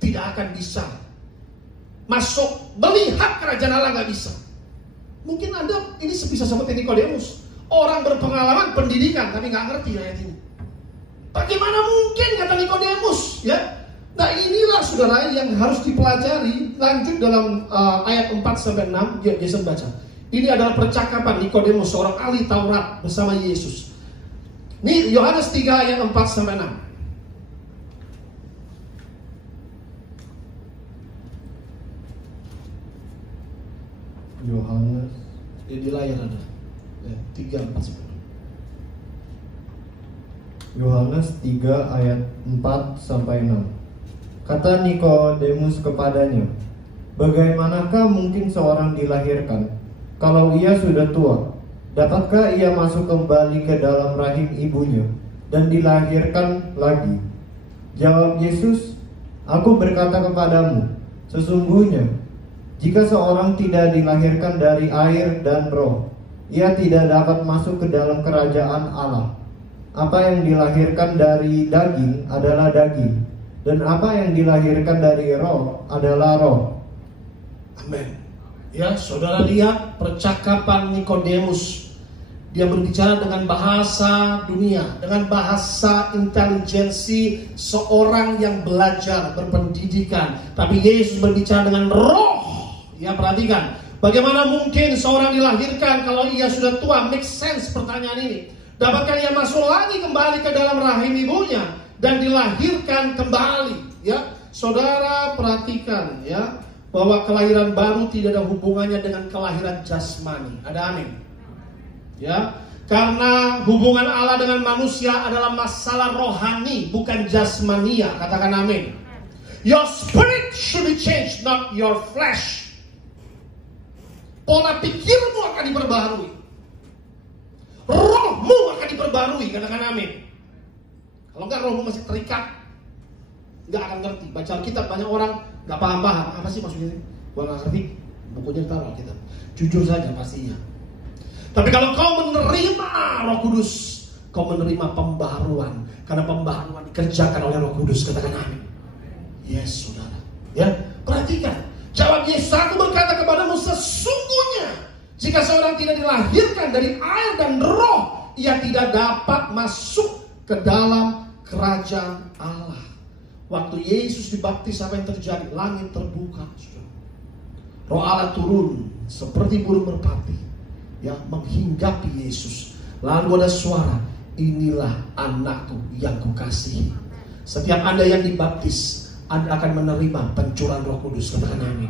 tidak akan bisa masuk melihat kerajaan Allah, nggak bisa. Mungkin Anda ini bisa seperti Nikodemus, orang berpengalaman pendidikan tapi nggak ngerti ayat ini. Bagaimana mungkin, kata Nikodemus, ya? Nah, inilah saudara yang harus dipelajari. Lanjut dalam ayat 4-6, Jason baca. Ini adalah percakapan Nikodemus, seorang ahli Taurat bersama Yesus. Ini Yohanes 3 ayat 4-6. Yohanes Di layar ada. 3-4-9. Yohanes 3 ayat 4-6. Kata Nikodemus kepadanya, bagaimanakah mungkin seorang dilahirkan kalau ia sudah tua? Dapatkah ia masuk kembali ke dalam rahim ibunya dan dilahirkan lagi? Jawab Yesus, aku berkata kepadamu, sesungguhnya jika seorang tidak dilahirkan dari air dan roh, ia tidak dapat masuk ke dalam kerajaan Allah. Apa yang dilahirkan dari daging adalah daging, dan apa yang dilahirkan dari roh adalah roh. Amin. Ya, saudara lihat percakapan Nikodemus. Dia berbicara dengan bahasa dunia, dengan bahasa intelijensi seorang yang belajar, berpendidikan. Tapi Yesus berbicara dengan roh. Ya, perhatikan, Bagaimana mungkin seorang dilahirkan kalau ia sudah tua? Make sense pertanyaan ini. Dapatkah ia masuk lagi kembali ke dalam rahim ibunya dan dilahirkan kembali? Ya, saudara perhatikan ya, bahwa kelahiran baru tidak ada hubungannya dengan kelahiran jasmani. Ada amin? Ya, karena hubungan Allah dengan manusia adalah masalah rohani, bukan jasmania. Katakan amin. Your spirit should be changed, not your flesh. Pola pikirmu akan diperbarui. Rohmu akan diperbarui. Katakan amin. Kalau enggak, rohmu masih terikat, nggak akan ngerti. Baca Alkitab banyak orang nggak paham-paham. Apa sih maksudnya? Gua nggak ngerti. Bukunya ditaruh Alkitab. Jujur saja pastinya. Tapi kalau kau menerima Roh Kudus, kau menerima pembaharuan. Karena pembaharuan dikerjakan oleh Roh Kudus. Katakan amin. Yes, saudara. Ya, perhatikan. Jawab Yesus, aku berkata kepadamu, sesungguhnya jika seorang tidak dilahirkan dari air dan roh, ia tidak dapat masuk ke dalam kerajaan Allah. Waktu Yesus dibaptis, apa yang terjadi? Langit terbuka, saudara. Roh Allah turun seperti burung merpati, ya, menghinggapi Yesus. Lalu ada suara, inilah anakku yang kukasihi. Setiap Anda yang dibaptis, Anda akan menerima pencurahan Roh Kudus. Katakan amin.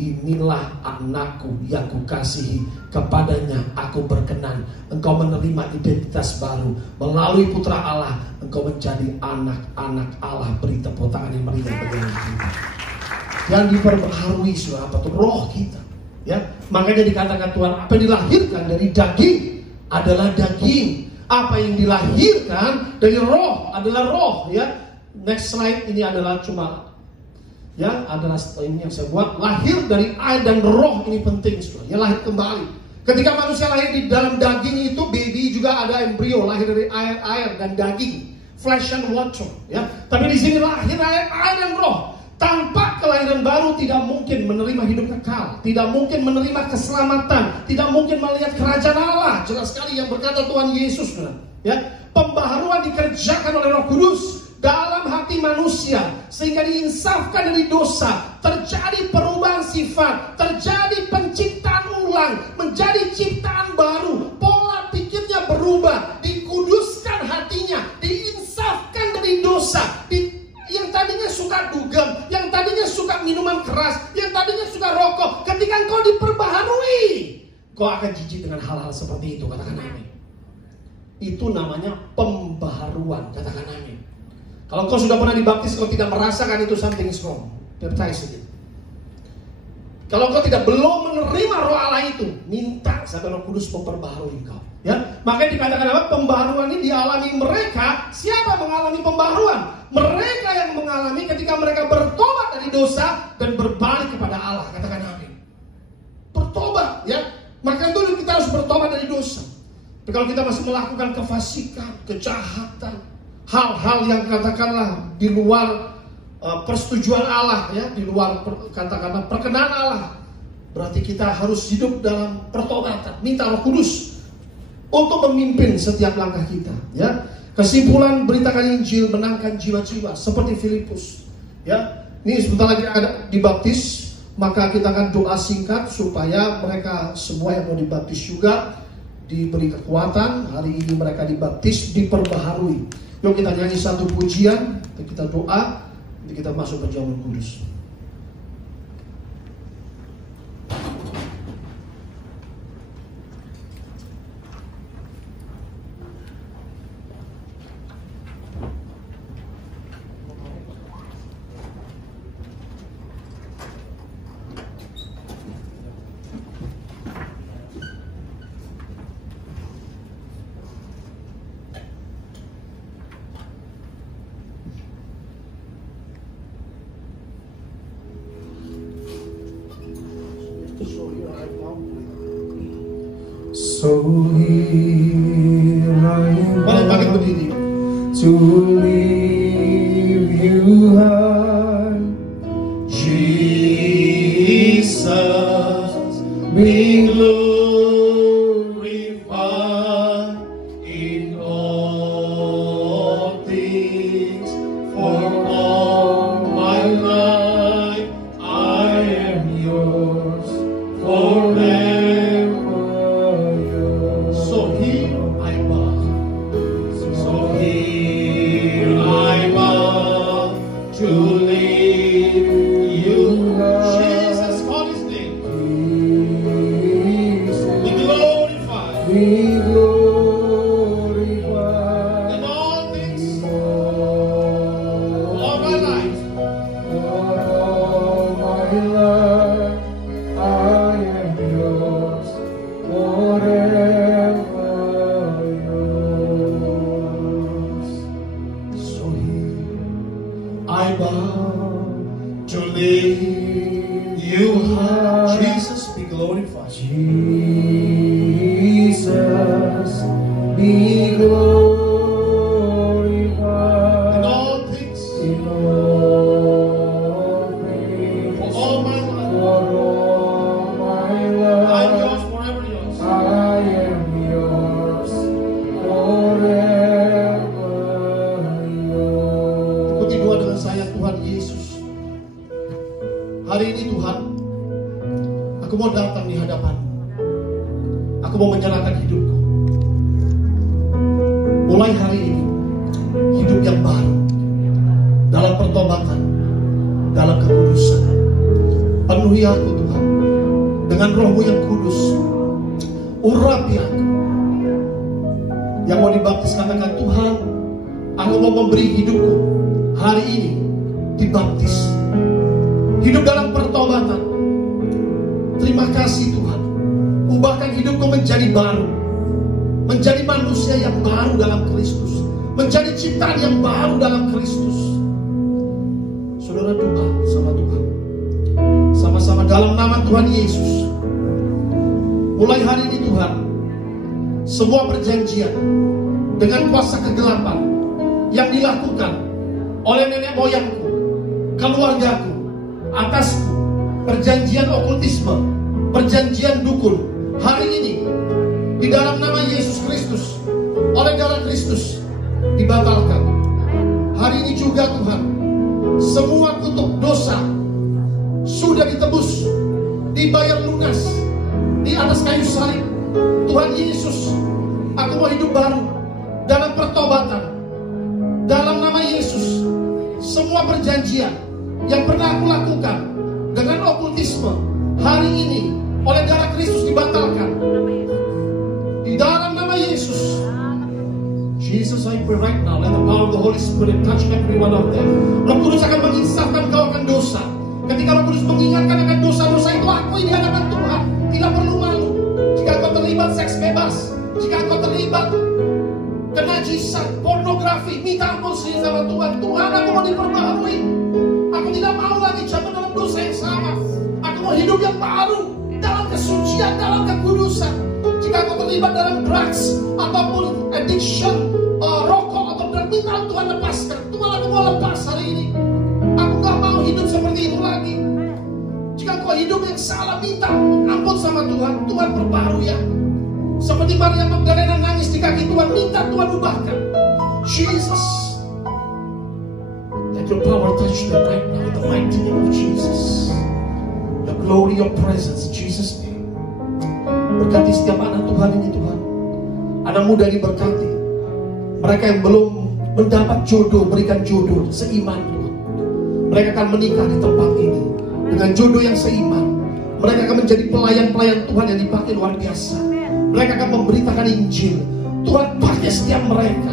Inilah anakku yang kukasihi, kepadanya aku berkenan. Engkau menerima identitas baru. Melalui putra Allah, engkau menjadi anak-anak Allah. Beri tepuk tangan yang meriah bagi kita. Yang diperbaharui sudah apa tuh? Roh kita. Ya, makanya dikatakan Tuhan, apa yang dilahirkan dari daging adalah daging. Apa yang dilahirkan dari roh adalah roh. Ya, next slide ini adalah cuma, ya, adalah ini yang saya buat. Lahir dari air dan roh ini penting, saudara. Ya, lahir kembali. Ketika manusia lahir di dalam daging itu, baby juga ada embrio, lahir dari air dan daging, flesh and water. Ya, tapi di sini lahir air dan roh. Tanpa kelahiran baru tidak mungkin menerima hidup kekal, tidak mungkin menerima keselamatan, tidak mungkin melihat kerajaan Allah. Jelas sekali yang berkata Tuhan Yesus, saudara. Ya, pembaharuan dikerjakan oleh Roh Kudus dalam hati manusia sehingga diinsafkan dari dosa, terjadi perubahan sifat, terjadi penciptaan ulang, menjadi ciptaan baru, pola pikirnya berubah, dikuduskan hatinya, diinsafkan dari dosa. Yang tadinya suka dugem, yang tadinya suka minuman keras, yang tadinya suka rokok, ketika engkau diperbaharui, kau akan jijik dengan hal-hal seperti itu. Katakan amin. Itu namanya pembaharuan. Katakan amin. Kalau kau sudah pernah dibaptis, kau tidak merasakan itu, something is wrong. Percaya saja. Kalau kau belum menerima Roh Allah itu, minta sampai Roh Kudus memperbaharui engkau. Ya, makanya dikatakan apa? Pembaharuan ini dialami mereka. Siapa yang mengalami pembaharuan? Mereka yang mengalami ketika mereka bertobat dari dosa dan berbalik kepada Allah. Katakan amin. Bertobat, ya. Maka itu kita harus bertobat dari dosa. Tapi kalau kita masih melakukan kefasikan, kejahatan, hal-hal yang katakanlah di luar persetujuan Allah, ya, di luar katakanlah perkenan Allah, berarti kita harus hidup dalam pertobatan. Minta Roh Kudus untuk memimpin setiap langkah kita. Ya, kesimpulan, beritakan Injil, menangkan jiwa-jiwa seperti Filipus. Ya, ini sebentar lagi ada dibaptis, maka kita akan doa singkat supaya mereka semua yang mau dibaptis juga diberi kekuatan. Hari ini mereka dibaptis, diperbaharui. Yuk kita nyanyi satu pujian, kita doa, nanti kita masuk ke Roh Kudus. So here I am to leave you high, Jesus, be glorified in all things. For all my life I am yours. For You have Jesus be glorified. Jesus be glorified In all things, in all things, for all my life, for all my I'm life. yours, forever yours. I am yours, forever yours. Ikuti doa dengan saya, Tuhan Yesus. Hari ini Tuhan, aku mau datang di hadapan-Mu. Aku mau menyerahkan hidupku. Mulai hari ini, hidup yang baru, dalam pertobatan, dalam kekudusan. Penuhi aku Tuhan, dengan Roh-Mu yang kudus. Urapi aku. Yang mau dibaptis katakan, Tuhan, aku mau memberi hidupku hari ini dibaptis. Hidup dalam pertobatan. Terima kasih Tuhan. Ubahkan hidupku menjadi baru. Menjadi manusia yang baru dalam Kristus. Menjadi ciptaan yang baru dalam Kristus. Saudara doa sama Tuhan. Sama-sama dalam nama Tuhan Yesus. Mulai hari ini Tuhan, semua perjanjian dengan kuasa kegelapan yang dilakukan oleh nenek moyangku, keluargaku, atasku, perjanjian okultisme, perjanjian dukun, hari ini di dalam nama Yesus Kristus, oleh darah Kristus dibatalkan. Hari ini juga Tuhan, semua kutuk dosa sudah ditebus, dibayar lunas di atas kayu salib. Tuhan Yesus, aku mau hidup baru dalam pertobatan. Dalam nama Yesus, semua perjanjian yang pernah aku lakukan dengan okultisme, hari ini oleh darah Kristus dibatalkan. Di dalam nama Yesus. Jesus, I pray right now, let the power of the Holy Spirit touch every one of them. Roh Kudus akan menginsafkan kau akan dosa. Ketika Roh Kudus mengingatkan akan dosa-dosa itu, akui di hadapan Tuhan. Tidak perlu malu. Jika kau terlibat seks bebas, jika kau terlibat kenajisan, pornografi, minta ampun sendiri sama Tuhan. Tuhan, aku mau diperbaharui. Aku tidak mau lagi jatuh dalam dosa yang sama. Aku mau hidup yang baru, dalam kesucian, dalam kekudusan. Jika kau terlibat dalam drugs ataupun addiction, rokok atau drug, minta Tuhan lepaskan. Tuhan, aku mau lepas hari ini. Aku gak mau hidup seperti itu lagi. Jika kau hidup yang salah, minta ampun sama Tuhan. Tuhan perbarui aku. Seperti Maria Magdalena nangis di kaki Tuhan, minta Tuhan ubahkan. Jesus, let your power touch them right now in the mighty name of Jesus. Your glory, your presence, Jesus name. Berkati setiap anak Tuhan ini Tuhan. Anak muda diberkati. Mereka yang belum mendapat jodoh, berikan jodoh seiman Tuhan. Mereka akan menikah di tempat ini dengan jodoh yang seiman. Mereka akan menjadi pelayan-pelayan Tuhan yang dipakai luar biasa. Mereka akan memberitakan Injil. Tuhan pakai setiap mereka.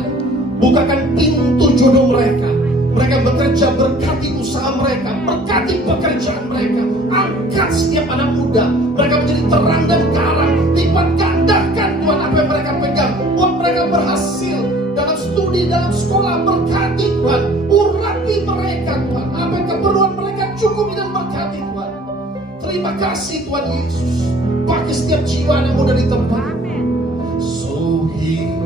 Bukakan pintu jodoh mereka. Mereka bekerja, berkati usaha mereka, berkati pekerjaan mereka. Angkat setiap anak muda. Mereka menjadi terang dan karang. Lipat gandakan Tuhan apa yang mereka pegang. Buat mereka berhasil dalam studi, dalam sekolah. Berkati Tuhan. Urapi mereka Tuhan. Apa yang keperluan mereka cukupi dan berkati Tuhan. Terima kasih Tuhan Yesus. Pakai setiap jiwa yang muda di tempat. So here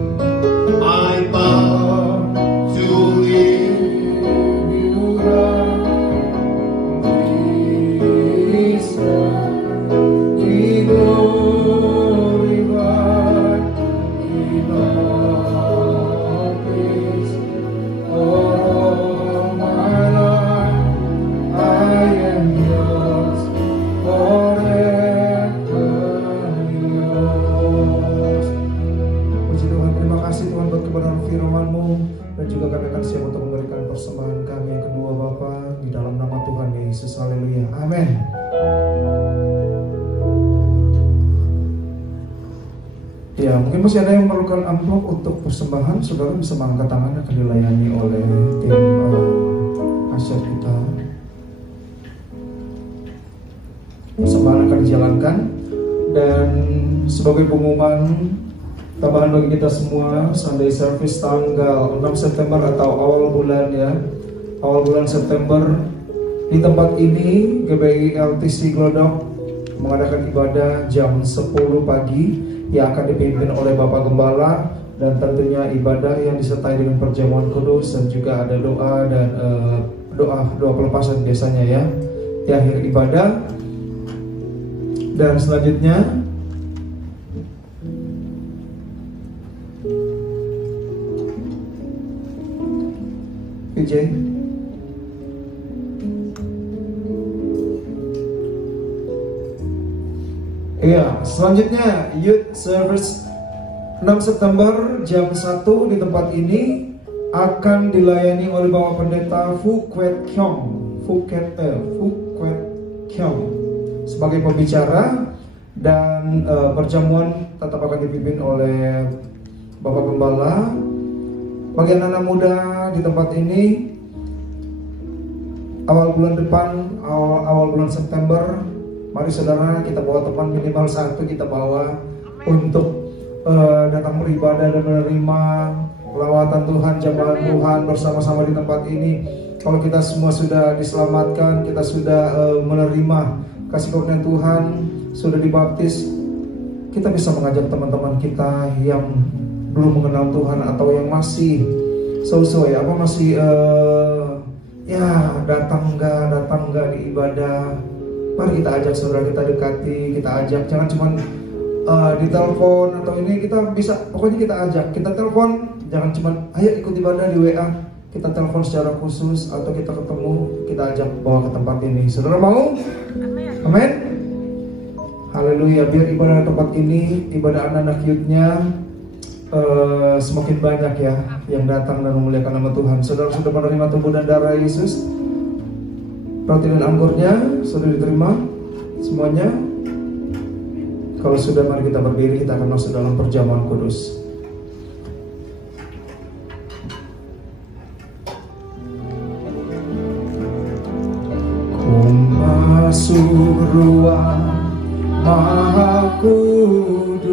I bow to give you Jesus, be glorified in all things. All my life I am yours, forever yours. Puji Tuhan, terima kasih Tuhan buat kebenaran firman-Mu. Dan juga kami akan siap untuk memberikan persembahan kami yang kedua Bapa, di dalam nama Tuhan Yesus. Haleluya, amin. Ya, mungkin masih ada yang memerlukan amplop untuk persembahan. Saudara bisa mengangkat tangan, akan dilayani oleh tim asyar kita. Persembahan akan dijalankan. Dan sebagai pengumuman tambahan bagi kita semua, Sunday service tanggal 6 September atau awal bulan ya, awal bulan September Di tempat ini GBI LTC Glodok mengadakan ibadah jam 10 pagi yang akan dipimpin oleh Bapak Gembala, dan tentunya ibadah yang disertai dengan perjamuan kudus dan juga ada doa dan doa pelepasan biasanya ya di akhir ibadah. Dan selanjutnya PJ. Iya, selanjutnya Youth Service 6 September jam 1 di tempat ini akan dilayani oleh Bapak Pendeta Fu Kwet Kyong sebagai pembicara, dan perjamuan tetap akan dipimpin oleh Bapak Gembala. Bagi anak-anak muda di tempat ini, awal bulan depan, awal bulan September, mari saudara kita bawa teman minimal satu, kita bawa untuk datang beribadah dan menerima lawatan Tuhan, jamahan Tuhan bersama-sama di tempat ini. Kalau kita semua sudah diselamatkan, kita sudah menerima kasih karunia Tuhan, sudah dibaptis, kita bisa mengajak teman-teman kita yang belum mengenal Tuhan atau yang masih masih datang enggak di ibadah. Mari kita ajak saudara, kita dekati, kita ajak, jangan cuma di telepon atau ini, kita bisa, pokoknya kita ajak, kita telepon, jangan cuma ayo ikut ibadah di WA, kita telepon secara khusus atau kita ketemu, kita ajak bawa ke tempat ini. Saudara mau? Amin. Haleluya. Biar ibadah tempat ini, ibadah anak-anak youth-nya semakin banyak ya yang datang dan memuliakan nama Tuhan. Saudara sudah menerima tubuh dan darah Yesus, roti dan anggurnya sudah diterima semuanya. Kalau sudah, mari kita berdiri, kita akan masuk dalam perjamuan kudus. Ku masuk ruang Maha Kudus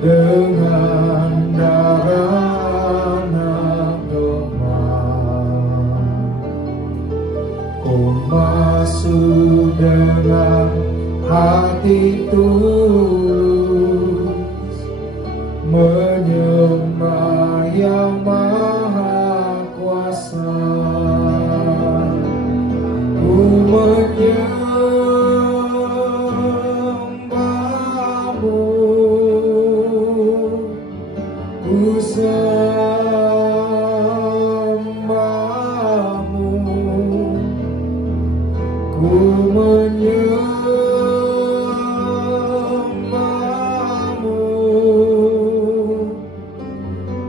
dengan darah anak domba. Ku masuk dengan hati tulus menyembah Yang Maha Kuasa. Ku menyembahmu, ku sembahmu, ku menyembahmu,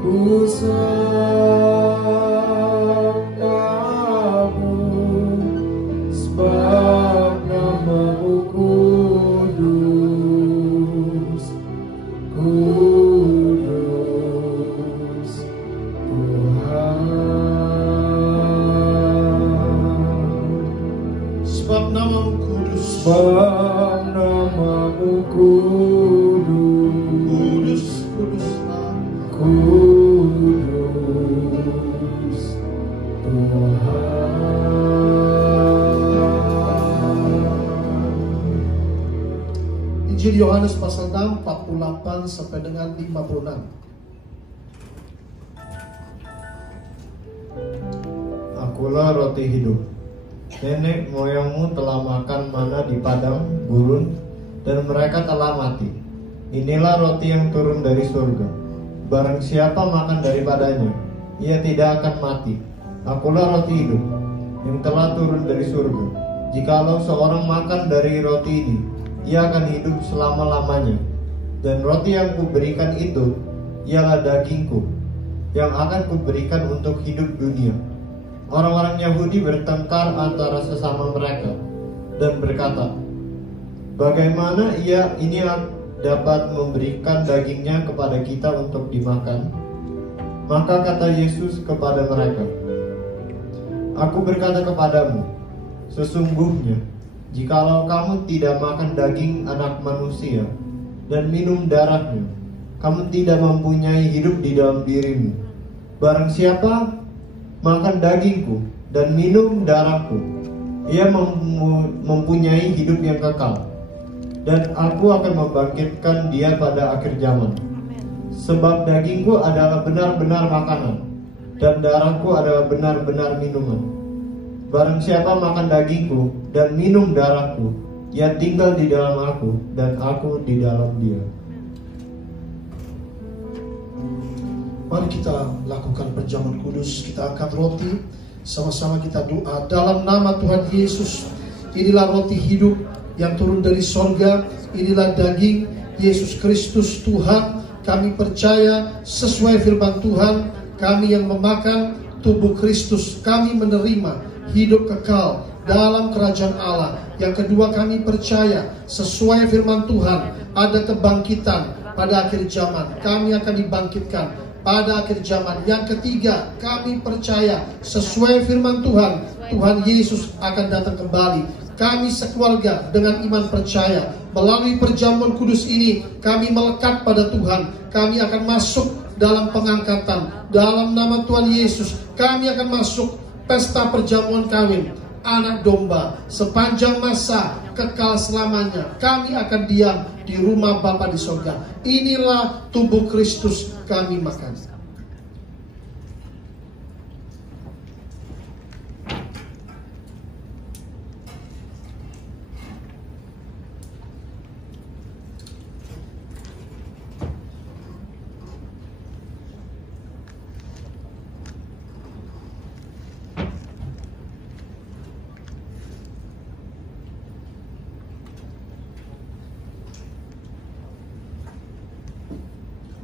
ku sembahmu, sebab nama-Mu kudus, kudus Tuhan. Sebab nama-Mu kudus, Sebab nama-Mu kudus, kudus, kudus Tuhan. Injil Yohanes pasal 6 48 sampai dengan 56. Akulah roti hidup. Nenek moyangmu telah makan mana di padang gurun, dan mereka telah mati. Inilah roti yang turun dari surga. Barang siapa makan daripadanya, ia tidak akan mati. Akulah roti hidup yang telah turun dari surga. Jikalau seorang makan dari roti ini, ia akan hidup selama-lamanya. Dan roti yang kuberikan itu ialah dagingku, yang akan kuberikan untuk hidup dunia. Orang-orang Yahudi bertengkar antara sesama mereka dan berkata, bagaimana ini dapat memberikan dagingnya kepada kita untuk dimakan? Maka kata Yesus kepada mereka, aku berkata kepadamu, sesungguhnya jikalau kamu tidak makan daging anak manusia dan minum darahnya, kamu tidak mempunyai hidup di dalam dirimu. Barang siapa makan dagingku dan minum darahku, ia mempunyai hidup yang kekal, dan aku akan membangkitkan dia pada akhir zaman. Sebab dagingku adalah benar-benar makanan, dan darahku adalah benar-benar minuman. Barang siapa makan dagingku dan minum darahku, ia tinggal di dalam aku, dan aku di dalam dia. Mari kita lakukan perjamuan kudus. Kita angkat roti, sama-sama kita doa dalam nama Tuhan Yesus. Inilah roti hidup yang turun dari sorga. Inilah daging Yesus Kristus Tuhan. Kami percaya sesuai firman Tuhan, kami yang memakan tubuh Kristus, kami menerima hidup kekal dalam kerajaan Allah. Yang kedua, kami percaya sesuai firman Tuhan ada kebangkitan pada akhir zaman. Kami akan dibangkitkan pada akhir zaman. Yang ketiga, kami percaya sesuai firman Tuhan, Tuhan Yesus akan datang kembali. Kami sekeluarga dengan iman percaya melalui perjamuan kudus ini kami melekat pada Tuhan. Kami akan masuk dalam pengangkatan dalam nama Tuhan Yesus. Kami akan masuk pesta perjamuan kawin anak domba sepanjang masa kekal selamanya. Kami akan diam di rumah Bapa di sorga. Inilah tubuh Kristus kami makan.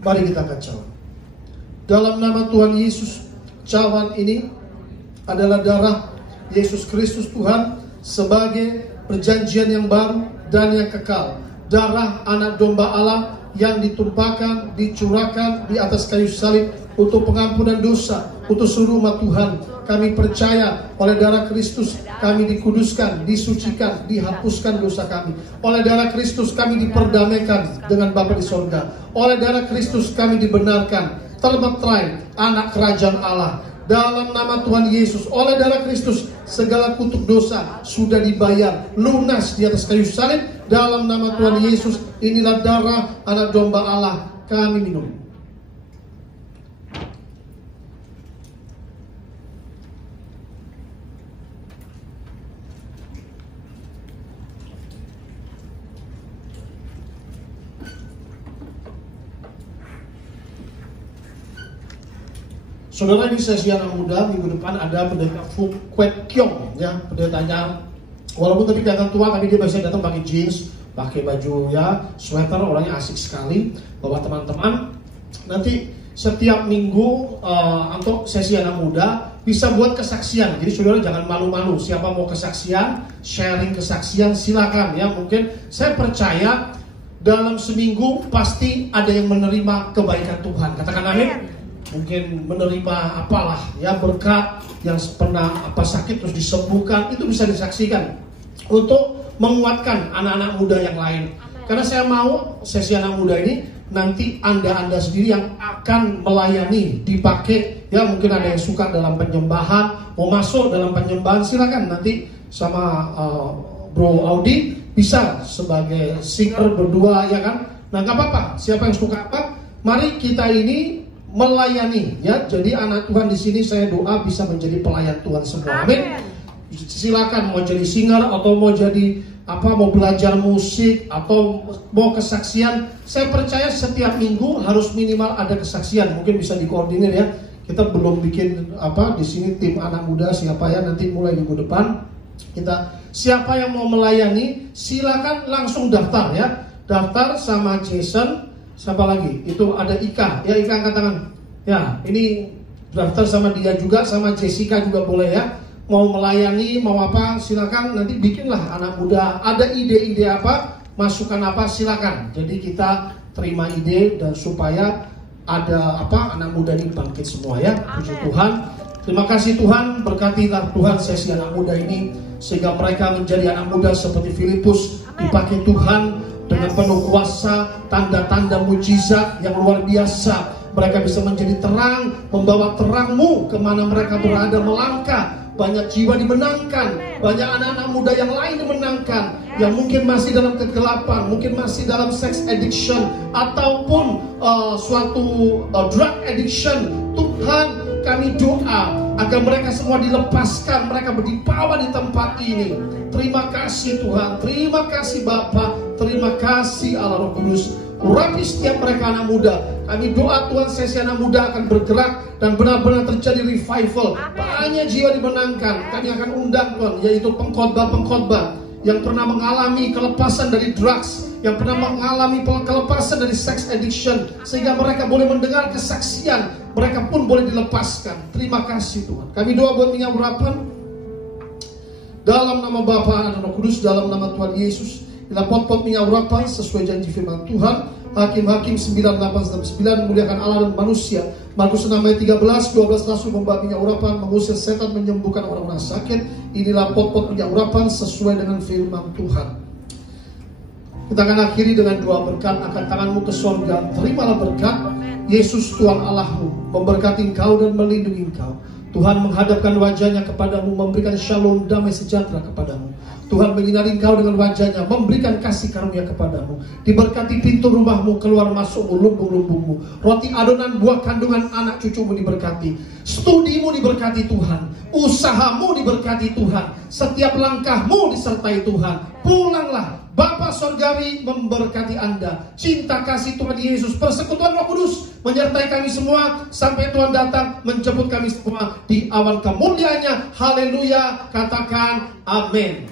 Mari kita angkat cawan. Dalam nama Tuhan Yesus, cawan ini adalah darah Yesus Kristus Tuhan sebagai perjanjian yang baru dan yang kekal. Darah anak domba Allah yang ditumpahkan, dicurahkan di atas kayu salib untuk pengampunan dosa, untuk seluruh umat Tuhan. Kami percaya oleh darah Kristus kami dikuduskan, disucikan, dihapuskan dosa kami. Oleh darah Kristus kami diperdamaikan dengan Bapa di sorga. Oleh darah Kristus kami dibenarkan, termeterai anak kerajaan Allah. Dalam nama Tuhan Yesus, oleh darah Kristus segala kutuk dosa sudah dibayar lunas di atas kayu salib. Dalam nama Tuhan Yesus, inilah darah anak domba Allah, kami minum. Saudara, di sesi anak muda minggu depan ada pendeta Fu Kwek Kiong, ya, pendetanya. Walaupun tadi datang tua, tapi dia biasanya datang pakai jeans, pakai baju ya sweater, orangnya asik sekali. Bawa teman-teman, nanti setiap minggu untuk sesi anak muda bisa buat kesaksian. Jadi saudara jangan malu-malu. Siapa mau kesaksian, sharing kesaksian, silakan ya. Mungkin saya percaya dalam seminggu pasti ada yang menerima kebaikan Tuhan. Katakan amin. Mungkin menerima apalah ya, berkat yang pernah sakit terus disembuhkan, itu bisa disaksikan untuk menguatkan anak-anak muda yang lain. Karena saya mau sesi anak muda ini nanti anda sendiri yang akan melayani, dipakai ya. Mungkin ada yang suka dalam penyembahan, mau masuk dalam penyembahan, silakan nanti sama Bro Audi bisa sebagai singer berdua ya kan. Nah nggak apa-apa, siapa yang suka apa, mari kita ini melayani ya. Jadi anak Tuhan di sini saya doa bisa menjadi pelayan Tuhan semua. Amin. Silakan mau jadi singer atau mau jadi apa, mau belajar musik atau mau kesaksian. Saya percaya setiap minggu harus minimal ada kesaksian. Mungkin bisa dikoordinir ya. Kita belum bikin apa di sini tim anak muda siapa ya, nanti mulai minggu depan kita siapa yang mau melayani silakan langsung daftar ya. Daftar sama Jason. Siapa lagi? Itu ada Ika. Ya Ika angkat tangan. Ya ini daftar sama dia juga, sama Jessica juga boleh ya. Mau melayani, mau apa silakan. Nanti bikinlah anak muda. Ada ide-ide apa, masukan apa silakan. Jadi kita terima ide dan supaya ada apa anak muda ini bangkit semua ya. Puji Tuhan. Terima kasih Tuhan, berkatilah Tuhan sesi anak muda ini sehingga mereka menjadi anak muda seperti Filipus, dipakai Tuhan dengan penuh kuasa, tanda-tanda mujizat yang luar biasa. Mereka bisa menjadi terang, membawa terang-Mu kemana mereka berada, melangkah banyak jiwa dimenangkan, banyak anak-anak muda yang lain dimenangkan, yang mungkin masih dalam kegelapan, mungkin masih dalam sex addiction ataupun suatu drug addiction. Tuhan, kami doa agar mereka semua dilepaskan, mereka berdipawa di tempat ini. Terima kasih Tuhan, terima kasih Bapa, terima kasih Allah Roh Kudus. Urapi setiap mereka anak muda. Kami doa Tuhan, sesi anak muda akan bergerak dan benar-benar terjadi revival. Banyak jiwa dimenangkan. Kami akan undang Tuhan, yaitu pengkhotbah-pengkhotbah yang pernah mengalami kelepasan dari drugs, yang pernah mengalami kelepasan dari sex addiction, sehingga mereka boleh mendengar kesaksian, mereka pun boleh dilepaskan. Terima kasih Tuhan. Kami doa buat minyak urapan dalam nama Bapa dan Roh Kudus, dalam nama Tuhan Yesus. Inilah pot-pot minyak urapan sesuai janji firman Tuhan. Hakim-Hakim 9:8-9 memuliakan Allah dan manusia. Markus 6 ayat 13, 12 langsung membawa minyak urapan, mengusir setan, menyembuhkan orang-orang sakit. Inilah pot-pot minyak urapan sesuai dengan firman Tuhan. Kita akan akhiri dengan doa berkat. Angkat tanganmu ke surga, terimalah berkat. Yesus Tuhan Allahmu memberkati engkau dan melindungi engkau. Tuhan menghadapkan wajahnya kepadamu, memberikan shalom, damai sejahtera kepadamu. Tuhan menyinari engkau dengan wajahnya, memberikan kasih karunia kepadamu. Diberkati pintu rumahmu, keluar masukmu, lumbung-lumbungmu. Roti adonan buah kandungan anak cucumu diberkati. Studimu diberkati Tuhan. Usahamu diberkati Tuhan. Setiap langkahmu disertai Tuhan. Pulanglah. Bapa Sorgawi memberkati Anda. Cinta kasih Tuhan Yesus, persekutuan Roh Kudus menyertai kami semua sampai Tuhan datang menjemput kami semua di awan kemuliaannya. Haleluya. Katakan amin.